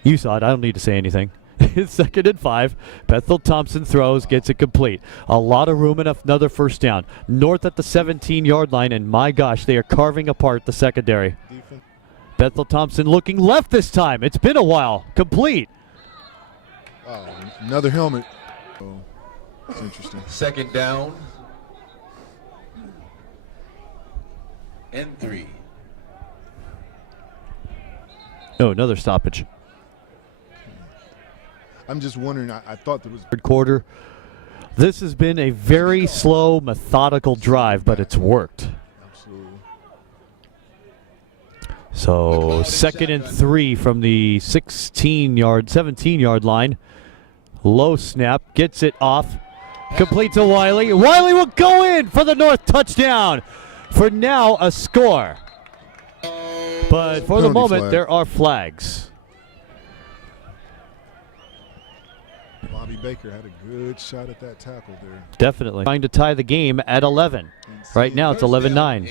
You saw it. I don't need to say anything. It's 2nd and 5. Bethel Thompson throws, gets it complete. A lot of room and another first down. North at the 17-yard line, and my gosh, they are carving apart the secondary. Defense. Bethel Thompson looking left this time. It's been a while. Complete. Oh, another helmet. Oh, that's interesting. 2nd down and 3. Oh, another stoppage. I'm just wondering, I thought there was. Third quarter. This has been a very slow, methodical drive, but it's worked. Absolutely. So 2nd and 3 from the 17-yard line. Low snap, gets it off, complete to Wiley. Wiley will go in for the North touchdown. For now, a score. But for the Penalty moment, flag. there are flags. Bobby Baker had a good shot at that tackle there. Definitely. Trying to tie the game at 11. Right now, it's 11-9.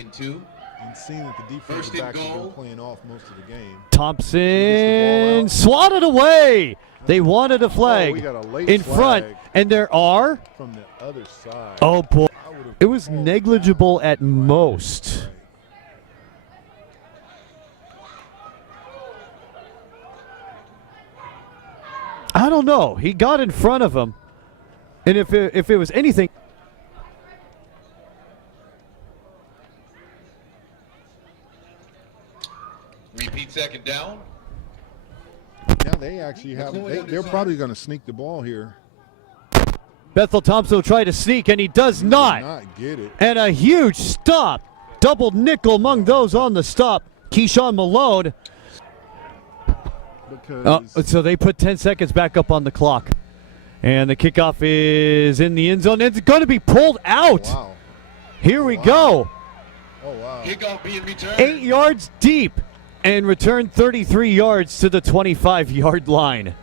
And seeing that the defensive backs have been playing off most of the game. Thompson swatted away. They wanted a flag we got a late in front, flag and there are. From the other side. Oh boy, I would've it was called negligible that. at most. I don't know. He got in front of him, and if it was anything. Repeat 2nd down. Now they actually have. They're probably going to sneak the ball here. Bethel Thompson will try to sneak, and he does not. Not get it. And a huge stop. Double nickel among those on the stop. Keyshawn Malone. Because So they put 10 seconds back up on the clock. And the kickoff is in the end zone. It's going to be pulled out. wow. Here we go. Oh wow. Kickoff being returned. 8 yards deep and returned 33 yards to the 25-yard line.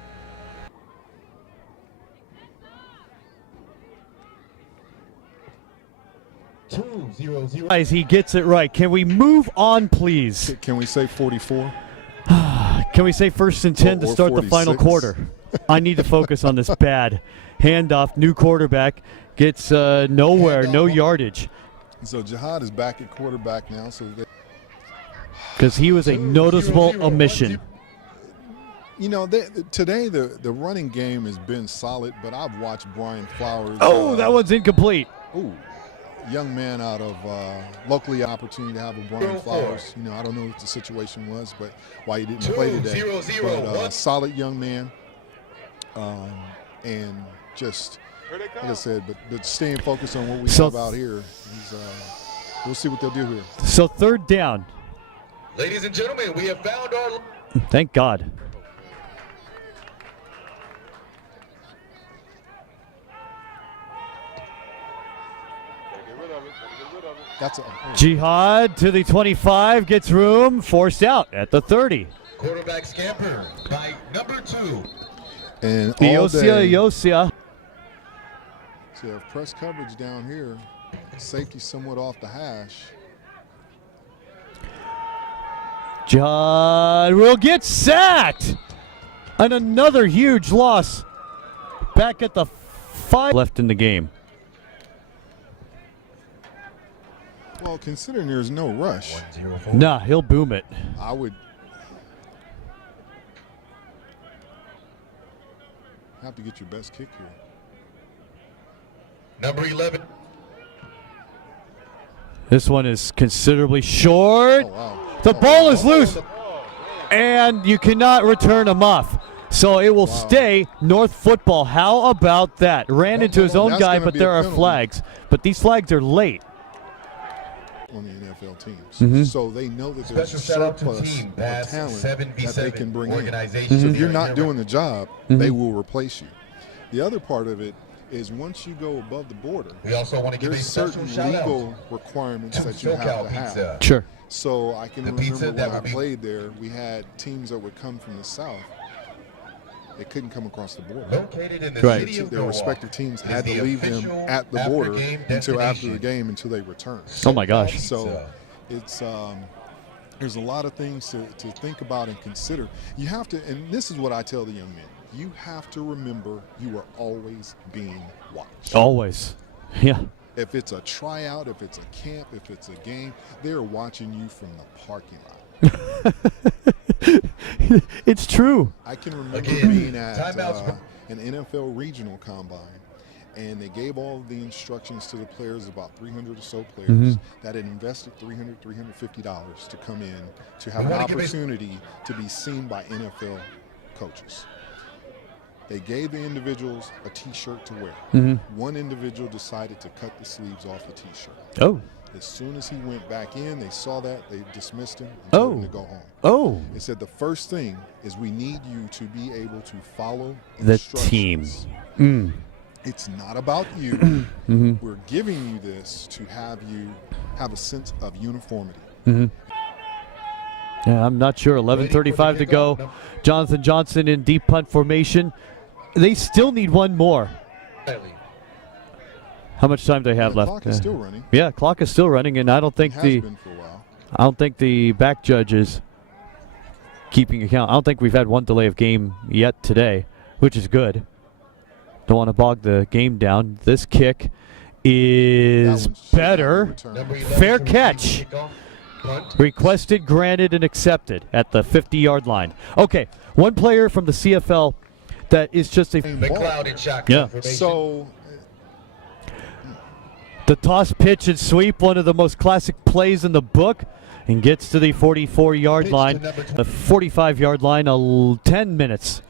Guys, he gets it right. Can we move on, please? Can we say 44? Can we say 1st and 10 to Or start the final 46? quarter? I need to focus on this bad. Handoff, new quarterback, gets nowhere, no yardage. So Jihad is back at quarterback now. So Because he was a noticeable omission. you know, today the running game has been solid, but I've watched Brian Flowers. Oh, that one's incomplete. Ooh, young man out of locally opportunity to have a Brian Flowers. You know, I don't know what the situation was, but why he didn't play today. But solid young man, and just like I said, but staying focused on what we have out here. We'll see what they'll do here. So 3rd down. Ladies and gentlemen, we have found our. Thank God. That's a Jihad to the 25, gets room, forced out at the 30. Quarterback scamper by number 2. and all day. Yosia. So you have press coverage down here. Safety somewhat off the hash. Jihad will get sacked. And another huge loss. Back at the 5 left in the game. Well, considering there's no rush, Nah, he'll boom it. I would have to get your best kick here. Number 11. This one is considerably short. Oh, wow. The ball is loose, and you cannot return a muff. So it will stay North football. How about that? Ran into his own That's guy, gonna but be there a are penalty. flags. But these flags are late. On the NFL teams. Mm-hmm. So they know that there's Special a shout out to surplus team of pass talent 7v7 that they can bring in. organization. So if you're not doing the job, they will replace you. The other part of it is once you go above the border, We also want to give a there's special certain shout legal out requirements to that you have SoCal to have. Pizza. Sure. So I can The pizza remember that when I would be- played there, we had teams that would come from the south. They couldn't come across the border. Located in the Right. city of Their Norwalk, respective teams is had to the leave them official at the border after-game until after the destination. game until they returned. Oh my gosh. Pizza. So it's there's a lot of things to think about and consider. You have to, and this is what I tell the young men, you have to remember you are always being watched. Always. Yeah. If it's a tryout, if it's a camp, if it's a game, they're watching you from the parking lot. It's true. I can remember Again, being at timeouts. an NFL regional combine, and they gave all the instructions to the players, about 300 or so players that had invested $300, $350 to come in to have an wanna give it- opportunity to be seen by NFL coaches. They gave the individuals a T-shirt to wear. One individual decided to cut the sleeves off the T-shirt. Oh. As soon as he went back in, they saw that, they dismissed him and told him Oh. to go home. Oh. They said the first thing is we need you to be able to follow The instructions. team. It's not about you. We're giving you this to have you have a sense of uniformity. Yeah, I'm not sure. 11:35 to go. Jonathan Johnson in deep punt formation. They still need one more. How much time do they have The left? clock is still running. Yeah, clock is still running, and I don't It think has the been for a while. back judge is keeping account. I don't think we've had one delay of game yet today, which is good. Don't want to bog the game down. This kick That is one should better. not return. Number 11 Fair to receive catch. the kickoff. Punt. Requested, granted, and accepted at the 50-yard line. Okay, one player from the CFL that is just a McLeod in shotgun Yeah. formation. So the toss, pitch, and sweep, one of the most classic plays in the book, and gets to the 44-yard Pitch to line. number The 45-yard line, 10 minutes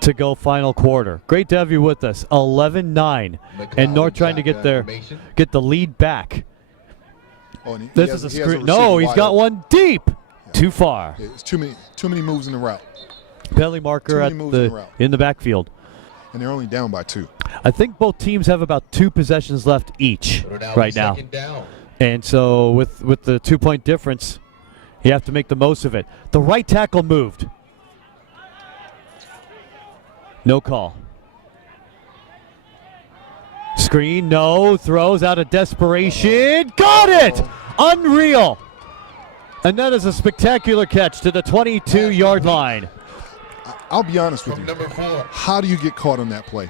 to go final quarter. Great to have you with us. 11-9. McLeod And North in trying to shotgun get the lead back. and he This has- is a he has screen. receiver No, he's wide got open. one deep. Too far. It's too many moves in the route, Penalty marker too at many moves in the route. in the backfield. and they're only down by 2. I think both teams have about 2 possessions left each right now. Second down. And so with the 2-point difference, you have to make the most of it. The right tackle moved. No call. Screen, no. Throws out of desperation. Got it! Unreal. And that is a spectacular catch to the 22-yard line. I'll be honest with From you. number 4. How do you get caught on that play?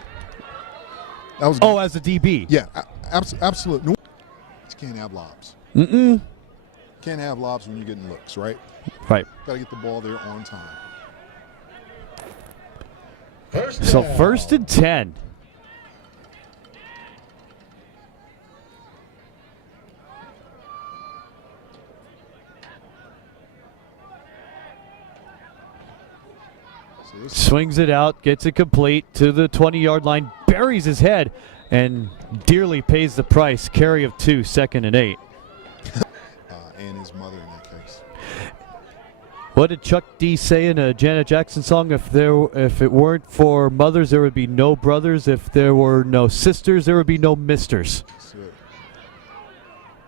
That was Oh, as a DB. yeah, absolutely. You can't have lobs. Can't have lobs when you're getting looks, right? Right. Got to get the ball there on time. First So down. 1st and 10. So this Swings it out, gets it complete to the 20-yard line, buries his head, and dearly pays the price. Carry of 2, 2nd and 8. and his mother in that case. What did Chuck D say in a Janet Jackson song? If it weren't for mothers, there would be no brothers. If there were no sisters, there would be no misters.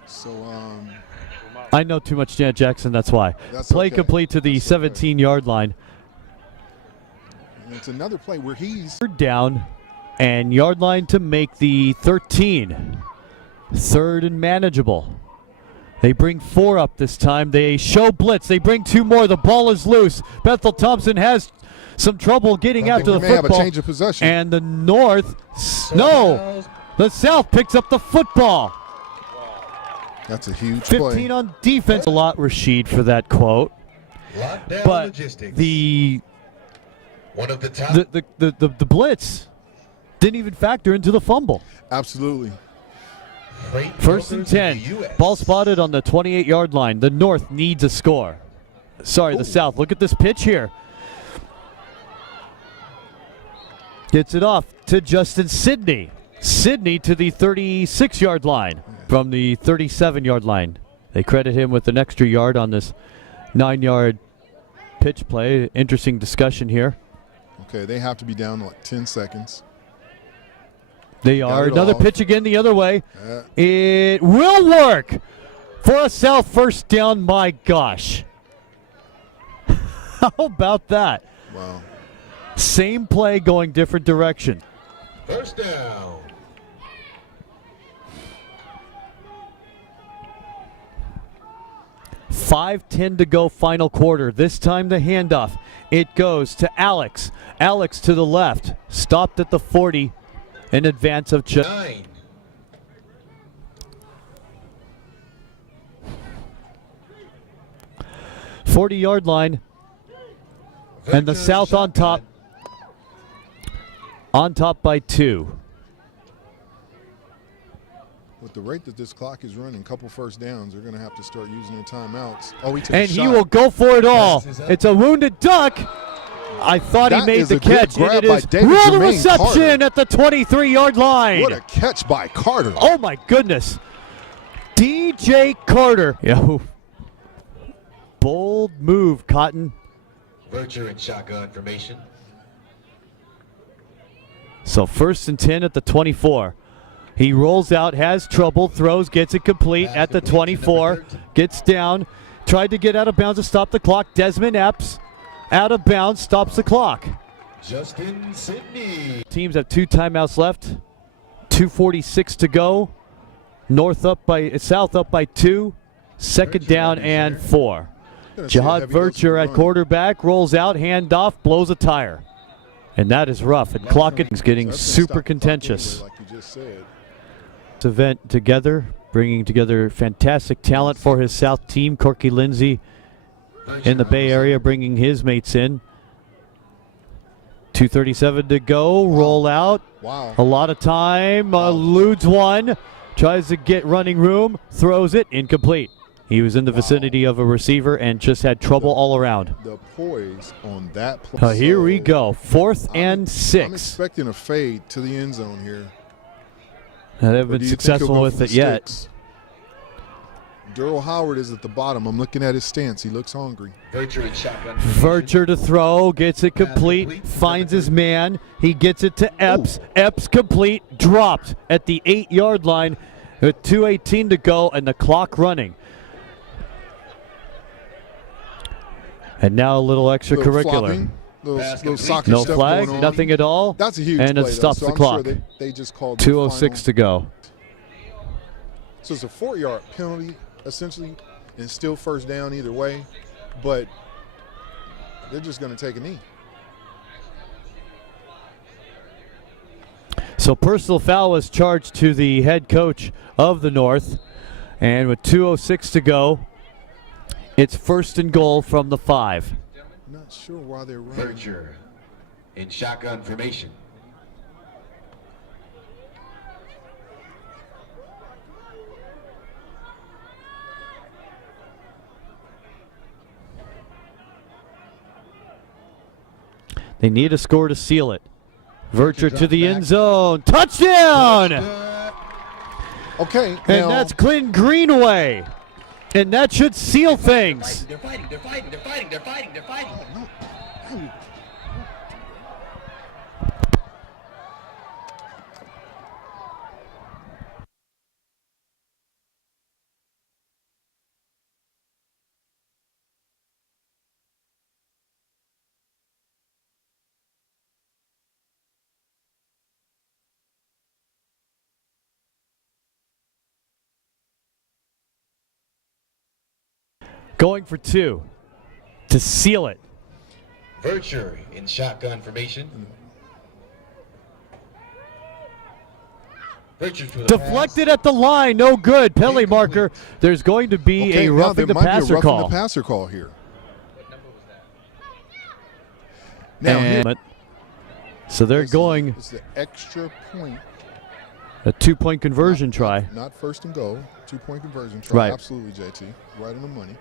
So I know too much Janet Jackson, that's why. That's Play okay. complete to the That's okay. 17-yard line. it's another play where he's Third down and yard line to make the 13. 3rd and manageable. They bring 4 up this time. They show blitz. They bring 2 more. The ball is loose. Bethel Thompson has some trouble getting out to we the may have a football. change of possession. And the North, no, the South picks up the football. That's a huge 15 play. on defense. A lot, Rashid, for that quote. Lockdown But logistics. one of the top. the blitz didn't even factor into the fumble. Absolutely. freight 1st and brokers in 10. the US. Ball spotted on the 28-yard line. The North needs a score. Sorry, the South. Look at this pitch here. Gets it off to Justin Sidney. Sidney to the 36-yard line from the 37-yard line. They credit him with an extra yard on this 9-yard pitch play. Interesting discussion here. Okay, they have to be down like 10 seconds. They are. Another pitch again the other way. Yeah. It will work for a South first down. My gosh. How about that? Wow. Same play going different direction. First down. $5:10 to go, final quarter. This time the handoff. It goes to Alex. Alex to the left. Stopped at the 40 in advance of 9. 40-yard line. And the South on top. On top by 2. With the rate that this clock is running, couple first downs, they're going to have to start using their timeouts. Oh, and he will go for it all. It's a wounded duck. I thought he made the catch. And it is rule reception at the 23-yard line. What a catch by Carter. Oh, my goodness. DJ Carter. Yo. Bold move, Cotton. Virtue in shotgun formation. So 1st and 10 at the 24. He rolls out, has trouble, throws, gets it complete at the 24. Gets down, tried to get out of bounds to stop the clock. Desmond Epps out of bounds, stops the clock. Justin Sidney. Teams have 2 timeouts left. 2:46 to go. South up by 2. Second down and 4. Jihad Virtue at quarterback, rolls out, handoff, blows a tire. And that is rough. And clock is getting super contentious. Like you just said. This event together, bringing together fantastic talent for his South team. Corky Lindsey in the Bay Area bringing his mates in. 2:37 to go, roll out. Wow. A lot of time, eludes one, tries to get running room, throws it, incomplete. He was in the vicinity of a receiver and just had trouble all around. The poise on that play. Here we go, 4th and 6. I'm expecting a fade to the end zone here. They haven't been successful with it yet. Daryl Howard is at the bottom. I'm looking at his stance. He looks hungry. Virtue to throw, gets it complete, finds his man. He gets it to Epps. Epps complete, dropped at the 8-yard line with 2:18 to go and the clock running. And now a little extracurricular. Little soccer no stuff flag, going on. nothing at all. That's a huge and play, it stops so the I'm clock. Sure they just called 2:06 to go. So it's a 4-yard penalty, essentially, and still first down either way. But they're just going to take a knee. So personal foul was charged to the head coach of the North. And with 2:06 to go, it's 1st and goal from the 5. I'm not sure why they're running. Virtue in shotgun formation. They need a score to seal it. Virtue to the end zone. Touchdown! Okay. And that's Clint Greenway. And that should seal things. They're fighting. Going for 2 to seal it. Virtue in shotgun formation. Deflected at the line, no good. Penalty marker. There's going to be a roughing the passer call. Roughing the passer call here. What number was that? Now, so they're going. It's the extra point. A 2-point conversion try. Not 1st and goal. 2-point conversion try. Right. Absolutely, JT. Right on the money.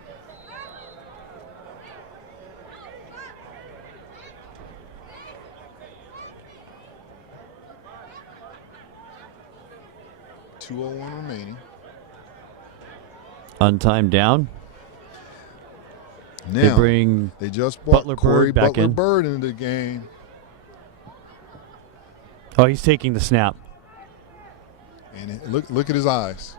.201 remaining. Untimed down. Now, they just brought Butler Cory Byrd back in. Byrd into the game. Oh, he's taking the snap. And look at his eyes.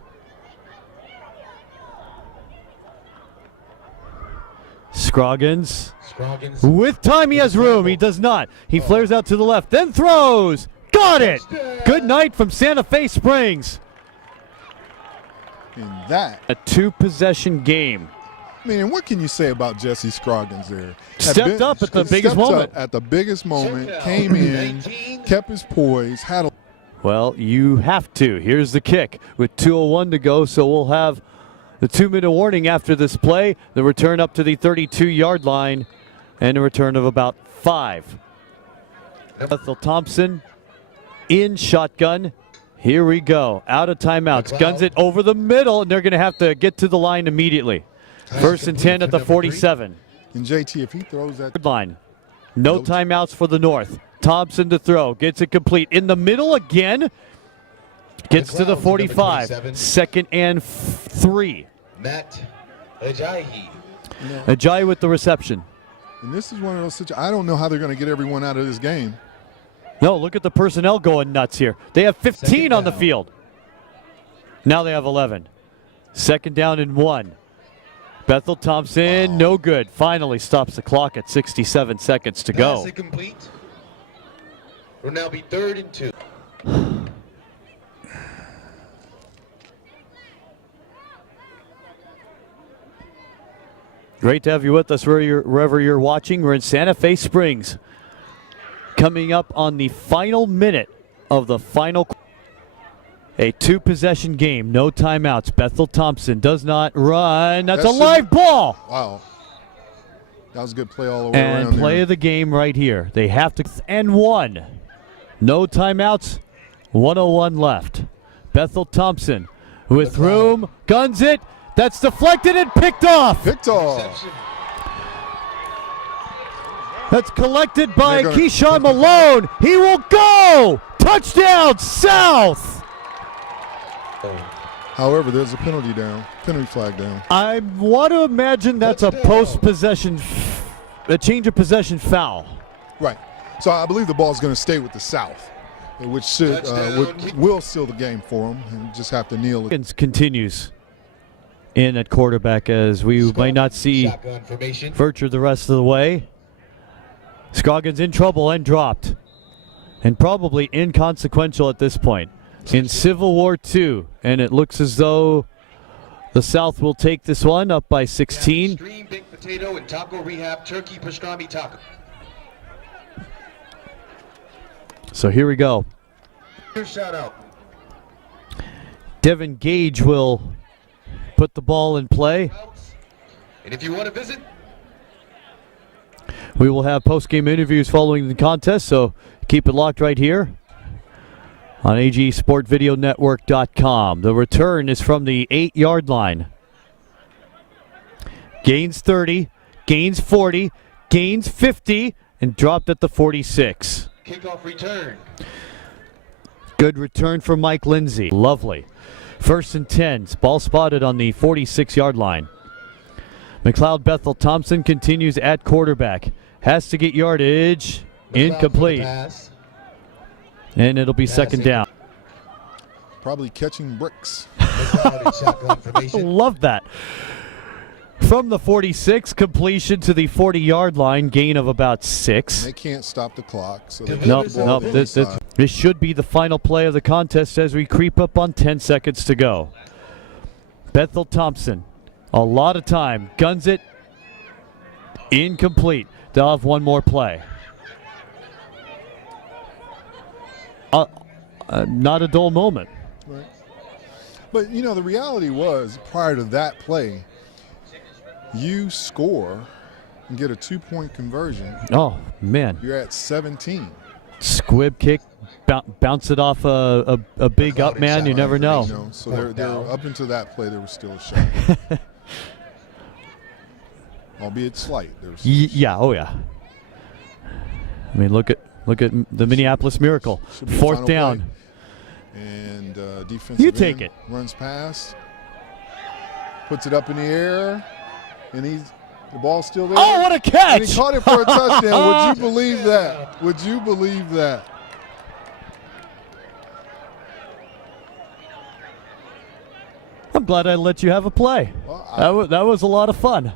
Scroggins. With time, he has room. He does not. He flares out to the left, then throws. Got it. Good night from Santa Fe Springs. And that. A two-possession game. I mean, what can you say about Jesse Scroggins there? Stepped up at the biggest moment. At the biggest moment, came in, kept his poise, had a. Well, you have to. Here's the kick with 2:01 to go, so we'll have the 2-minute warning after this play. The return up to the 32-yard line, and a return of about 5. Bethel Thompson in shotgun. Here we go. Out of timeouts. Guns it over the middle, and they're going to have to get to the line immediately. First and 10 at the 47. And JT, if he throws that line, no timeouts for the North. Thompson to throw, gets it complete in the middle again. Gets to the 45. 2nd and 3. Matt Ajayi. Ajayi with the reception. And this is one of those situations. I don't know how they're going to get everyone out of this game. No, look at the personnel going nuts here. They have 15 on the field. Now they have 11. 2nd down and 1. Bethel Thompson, no good. Finally stops the clock at 67 seconds to go. Pass incomplete. Will now be 3rd and 2. Great to have you with us wherever you're watching. We're in Santa Fe Springs. Coming up on the final minute of the final. A two-possession game, no timeouts. Bethel Thompson does not run. That's a live ball. Wow. That was a good play all the way around. And play of the game right here. They have to. And 1. No timeouts. 1:01 left. Bethel Thompson with room. Guns it. That's deflected and picked off. Picked off. That's collected by Keyshawn Malone. He will go. Touchdown, South. However, there's a penalty flag down. I want to imagine that's a post-possession, a change of possession foul. Right. So I believe the ball is going to stay with the South, which should will seal the game for them. And just have to kneel. Continues in at quarterback as we might not see Virtue the rest of the way. Scroggins in trouble and dropped, and probably inconsequential at this point. In Civil War II, and it looks as though the South will take this one up by 16. Extreme baked potato and taco rehab turkey pastrami taco. So here we go. Shout out. Devin Gage will put the ball in play. And if you want to visit, we will have post-game interviews following the contest, so keep it locked right here on agsportvideonetwork.com. The return is from the 8-yard line. Gains 30, gains 40, gains 50, and dropped at the 46. Kickoff return. Good return for Mike Lindsay. Lovely. 1st and 10. Ball spotted on the 46-yard line. McLeod Bethel Thompson continues at quarterback. Has to get yardage. Incomplete. And it'll be 2nd down. Probably catching bricks. Love that. From the 46, completion to the 40-yard line, gain of about 6. They can't stop the clock. So nope. This should be the final play of the contest as we creep up on 10 seconds to go. Bethel Thompson, a lot of time, guns it, incomplete. They'll have one more play. Not a dull moment. Right. But, you know, the reality was, prior to that play, you score and get a 2-point conversion. Oh, man. You're at 17. Squib kick, bounce it off a big up man. You never know. So they're up into that play, there was still a shot. Albeit slight. Yeah, oh yeah. I mean, look at the Minneapolis Miracle. 4th down. Play. And defensive you take it. Runs past, puts it up in the air, and the ball's still there. Oh, what a catch! And he caught it for a touchdown. Would you believe that? Would you believe that? I'm glad I let you have a play. Well, That was a lot of fun.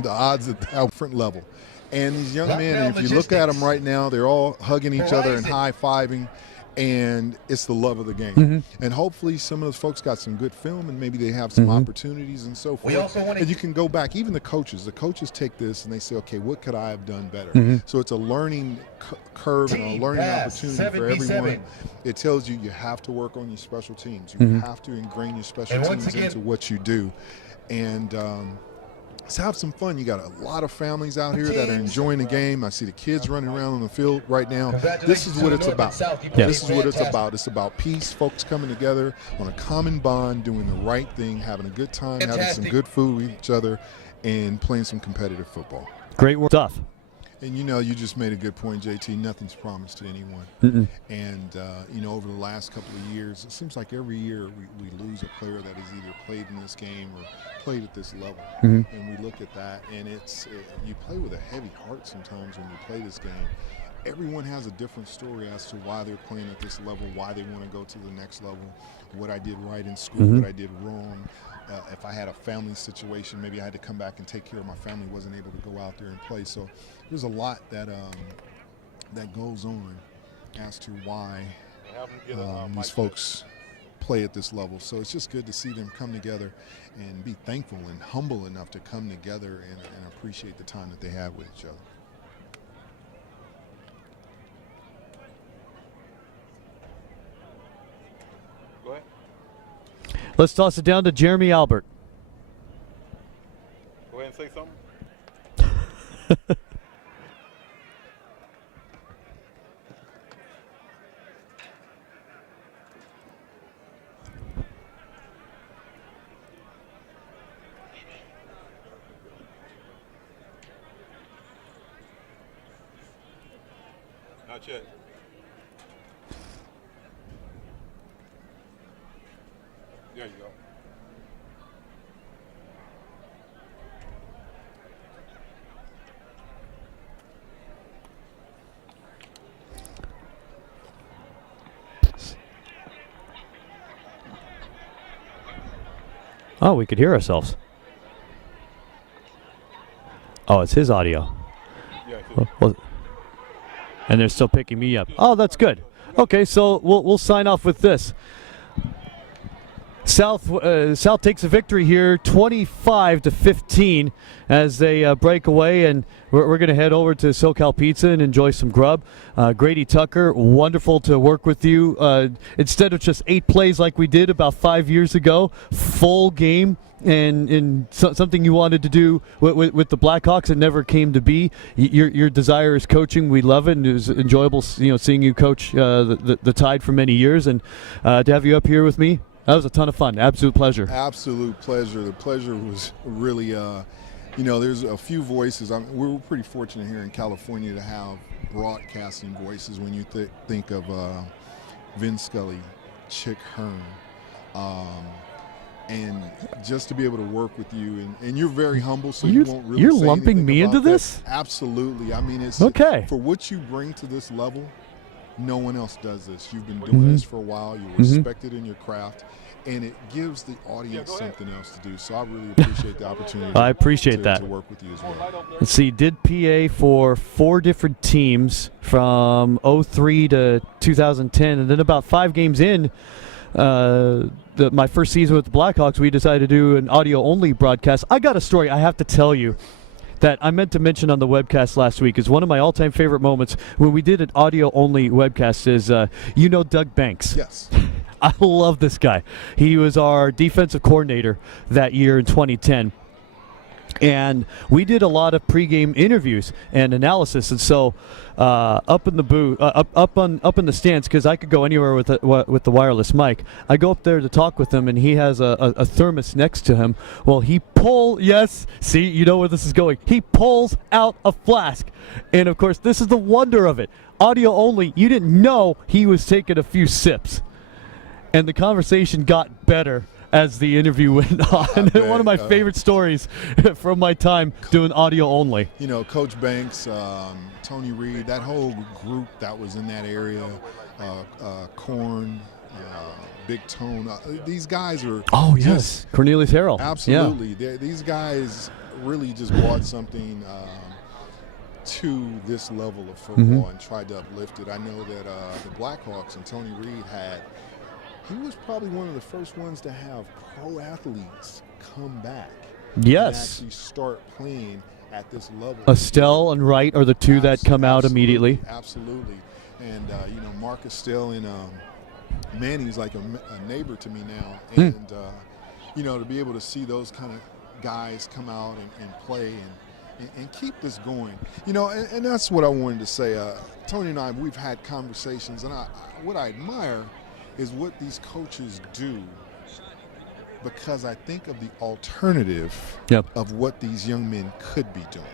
The odds at that different level. And these young men, and if you look at them right now, they're all hugging each other and high-fiving, and it's the love of the game. And hopefully some of those folks got some good film, and maybe they have some opportunities and so forth. And you can go back, even the coaches take this and they say, okay, what could I have done better? So it's a learning curve and a learning opportunity for everyone. It tells you have to work on your special teams. You have to ingrain your special teams into what you do. And let's have some fun. You got a lot of families out here that are enjoying the game. I see the kids running around on the field right now. This is what it's about. This is what it's about. It's about peace, folks coming together on a common bond, doing the right thing, having a good time, having some good food with each other, and playing some competitive football. Great stuff. And you just made a good point, JT. Nothing's promised to anyone. And over the last couple of years, it seems like every year we lose a player that has either played in this game or played at this level. And we look at that, and you play with a heavy heart sometimes when you play this game. Everyone has a different story as to why they're playing at this level, why they want to go to the next level, what I did right in school, what I did wrong. If I had a family situation, maybe I had to come back and take care of my family, wasn't able to go out there and play. So there's a lot that goes on as to why these folks play at this level. So it's just good to see them come together and be thankful and humble enough to come together and appreciate the time that they have with each other. Go ahead. Let's toss it down to Jeremy Albert. Go ahead and say something. Not yet. There you go. Oh, we could hear ourselves. Oh, it's his audio. Yeah, it's Well, and they're still picking me up. Oh, that's good. Okay, so we'll sign off with this. South takes a victory here, 25-15, as they break away, and we're going to head over to SoCal Pizza and enjoy some grub. Grady Tucker, wonderful to work with you. Instead of just 8 plays like we did about 5 years ago, full game, and something you wanted to do with the Blackhawks, it never came to be. Your desire is coaching. We love it, and it was enjoyable, seeing you coach the Tide for many years, and to have you up here with me. That was a ton of fun. Absolute pleasure. Absolute pleasure. The pleasure was really, there's a few voices. We're pretty fortunate here in California to have broadcasting voices when you think of Vin Scully, Chick Hearn, and just to be able to work with you. And you're very humble, so you won't really You're say lumping anything me about into that. this? Absolutely. I mean, it's okay. For what you bring to this level, no one else does this. You've been doing this for a while. You're respected in your craft, and it gives the audience something else to do. So I really appreciate the opportunity. I appreciate that. To work with you as well. Let's see, did PA for 4 different teams from 03 to 2010, and then about 5 games in, my first season with the Blackhawks, we decided to do an audio-only broadcast. I got a story I have to tell you that I meant to mention on the webcast last week. Is one of my all-time favorite moments when we did an audio-only webcast is, Doug Banks. Yes. I love this guy. He was our defensive coordinator that year in 2010. And we did a lot of pregame interviews and analysis, and so up in the booth, up in the stands, because I could go anywhere with the wireless mic. I go up there to talk with him, and he has a thermos next to him. Well, see, you know where this is going. He pulls out a flask, and of course, this is the wonder of it. Audio only, you didn't know he was taking a few sips, and the conversation got better as the interview went on. One of my favorite stories from my time doing audio only. Coach Banks, Tony Reed, that whole group that was in that area, Korn, Big Tone. These guys are. Oh, just- yes. Cornelius Harrell. Absolutely. These guys really just brought something to this level of football and tried to uplift it. I know that the Blackhawks and Tony Reed he was probably one of the first ones to have pro athletes come back Yes. and actually start playing at this level. Estelle and Wright are the two that come out immediately. Absolutely. And, Mark Estelle and Manny's like a neighbor to me now. And, to be able to see those kind of guys come out and play and keep this going. And that's what I wanted to say. Tony and I, we've had conversations, and what I admire is what these coaches do, because I think of the alternative of what these young men could be doing.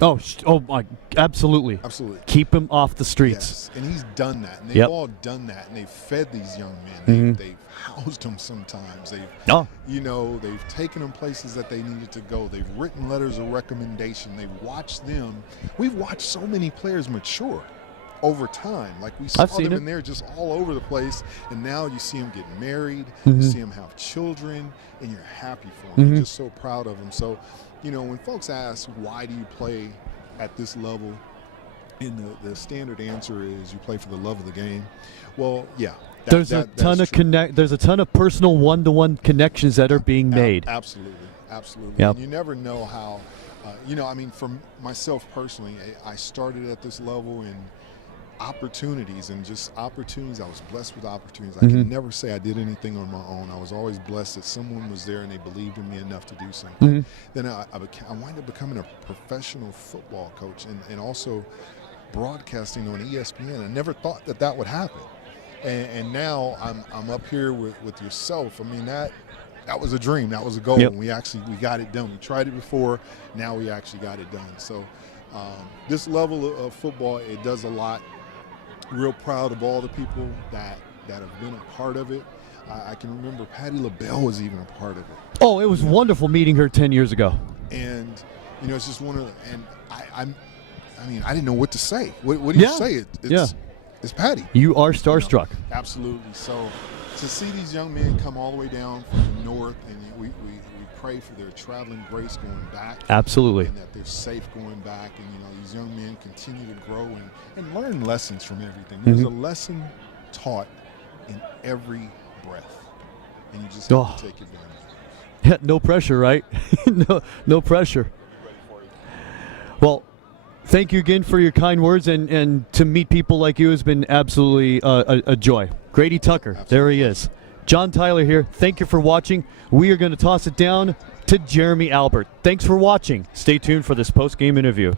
Oh my, absolutely. Absolutely. Keep him off the streets. Yes, and he's done that, and they've all done that, and they've fed these young men. They've housed them sometimes. They've taken them places that they needed to go. They've written letters of recommendation. They've watched them. We've watched so many players mature over time. Like we saw them, and they're just all over the place. And now you see them get married, you see them have children, and you're happy for them. You're just so proud of them. So, when folks ask, why do you play at this level? And the standard answer is you play for the love of the game. Well, yeah. There's a ton of personal one-to-one connections that are being made. Absolutely. Yep. And you never know how, for myself personally, I started at this level and opportunities. I was blessed with opportunities. I can never say I did anything on my own. I was always blessed that someone was there and they believed in me enough to do something. Then I wound up becoming a professional football coach and also broadcasting on ESPN. I never thought that would happen. And now I'm up here with yourself. I mean, that was a dream. That was a goal. And we got it done. We tried it before. Now we actually got it done. So this level of football, it does a lot. Real proud of all the people that have been a part of it. I can remember Patti LaBelle was even a part of it. Oh, it was wonderful meeting her 10 years ago. And it's just one of the, and I didn't know what to say. What do you say? It's Patti. You are starstruck. Absolutely. So to see these young men come all the way down from the north, and we pray for their traveling grace going back. Absolutely. And that they're safe going back, and these young men continue to grow and learn lessons from everything. There's a lesson taught in every breath, and you just have to take advantage of it. Yeah, no pressure, right? no pressure. Well, thank you again for your kind words, and to meet people like you has been absolutely a joy. Grady Tucker, absolutely. There he is. John Tyler here. Thank you for watching. We are going to toss it down to Jeremy Albert. Thanks for watching. Stay tuned for this post-game interview.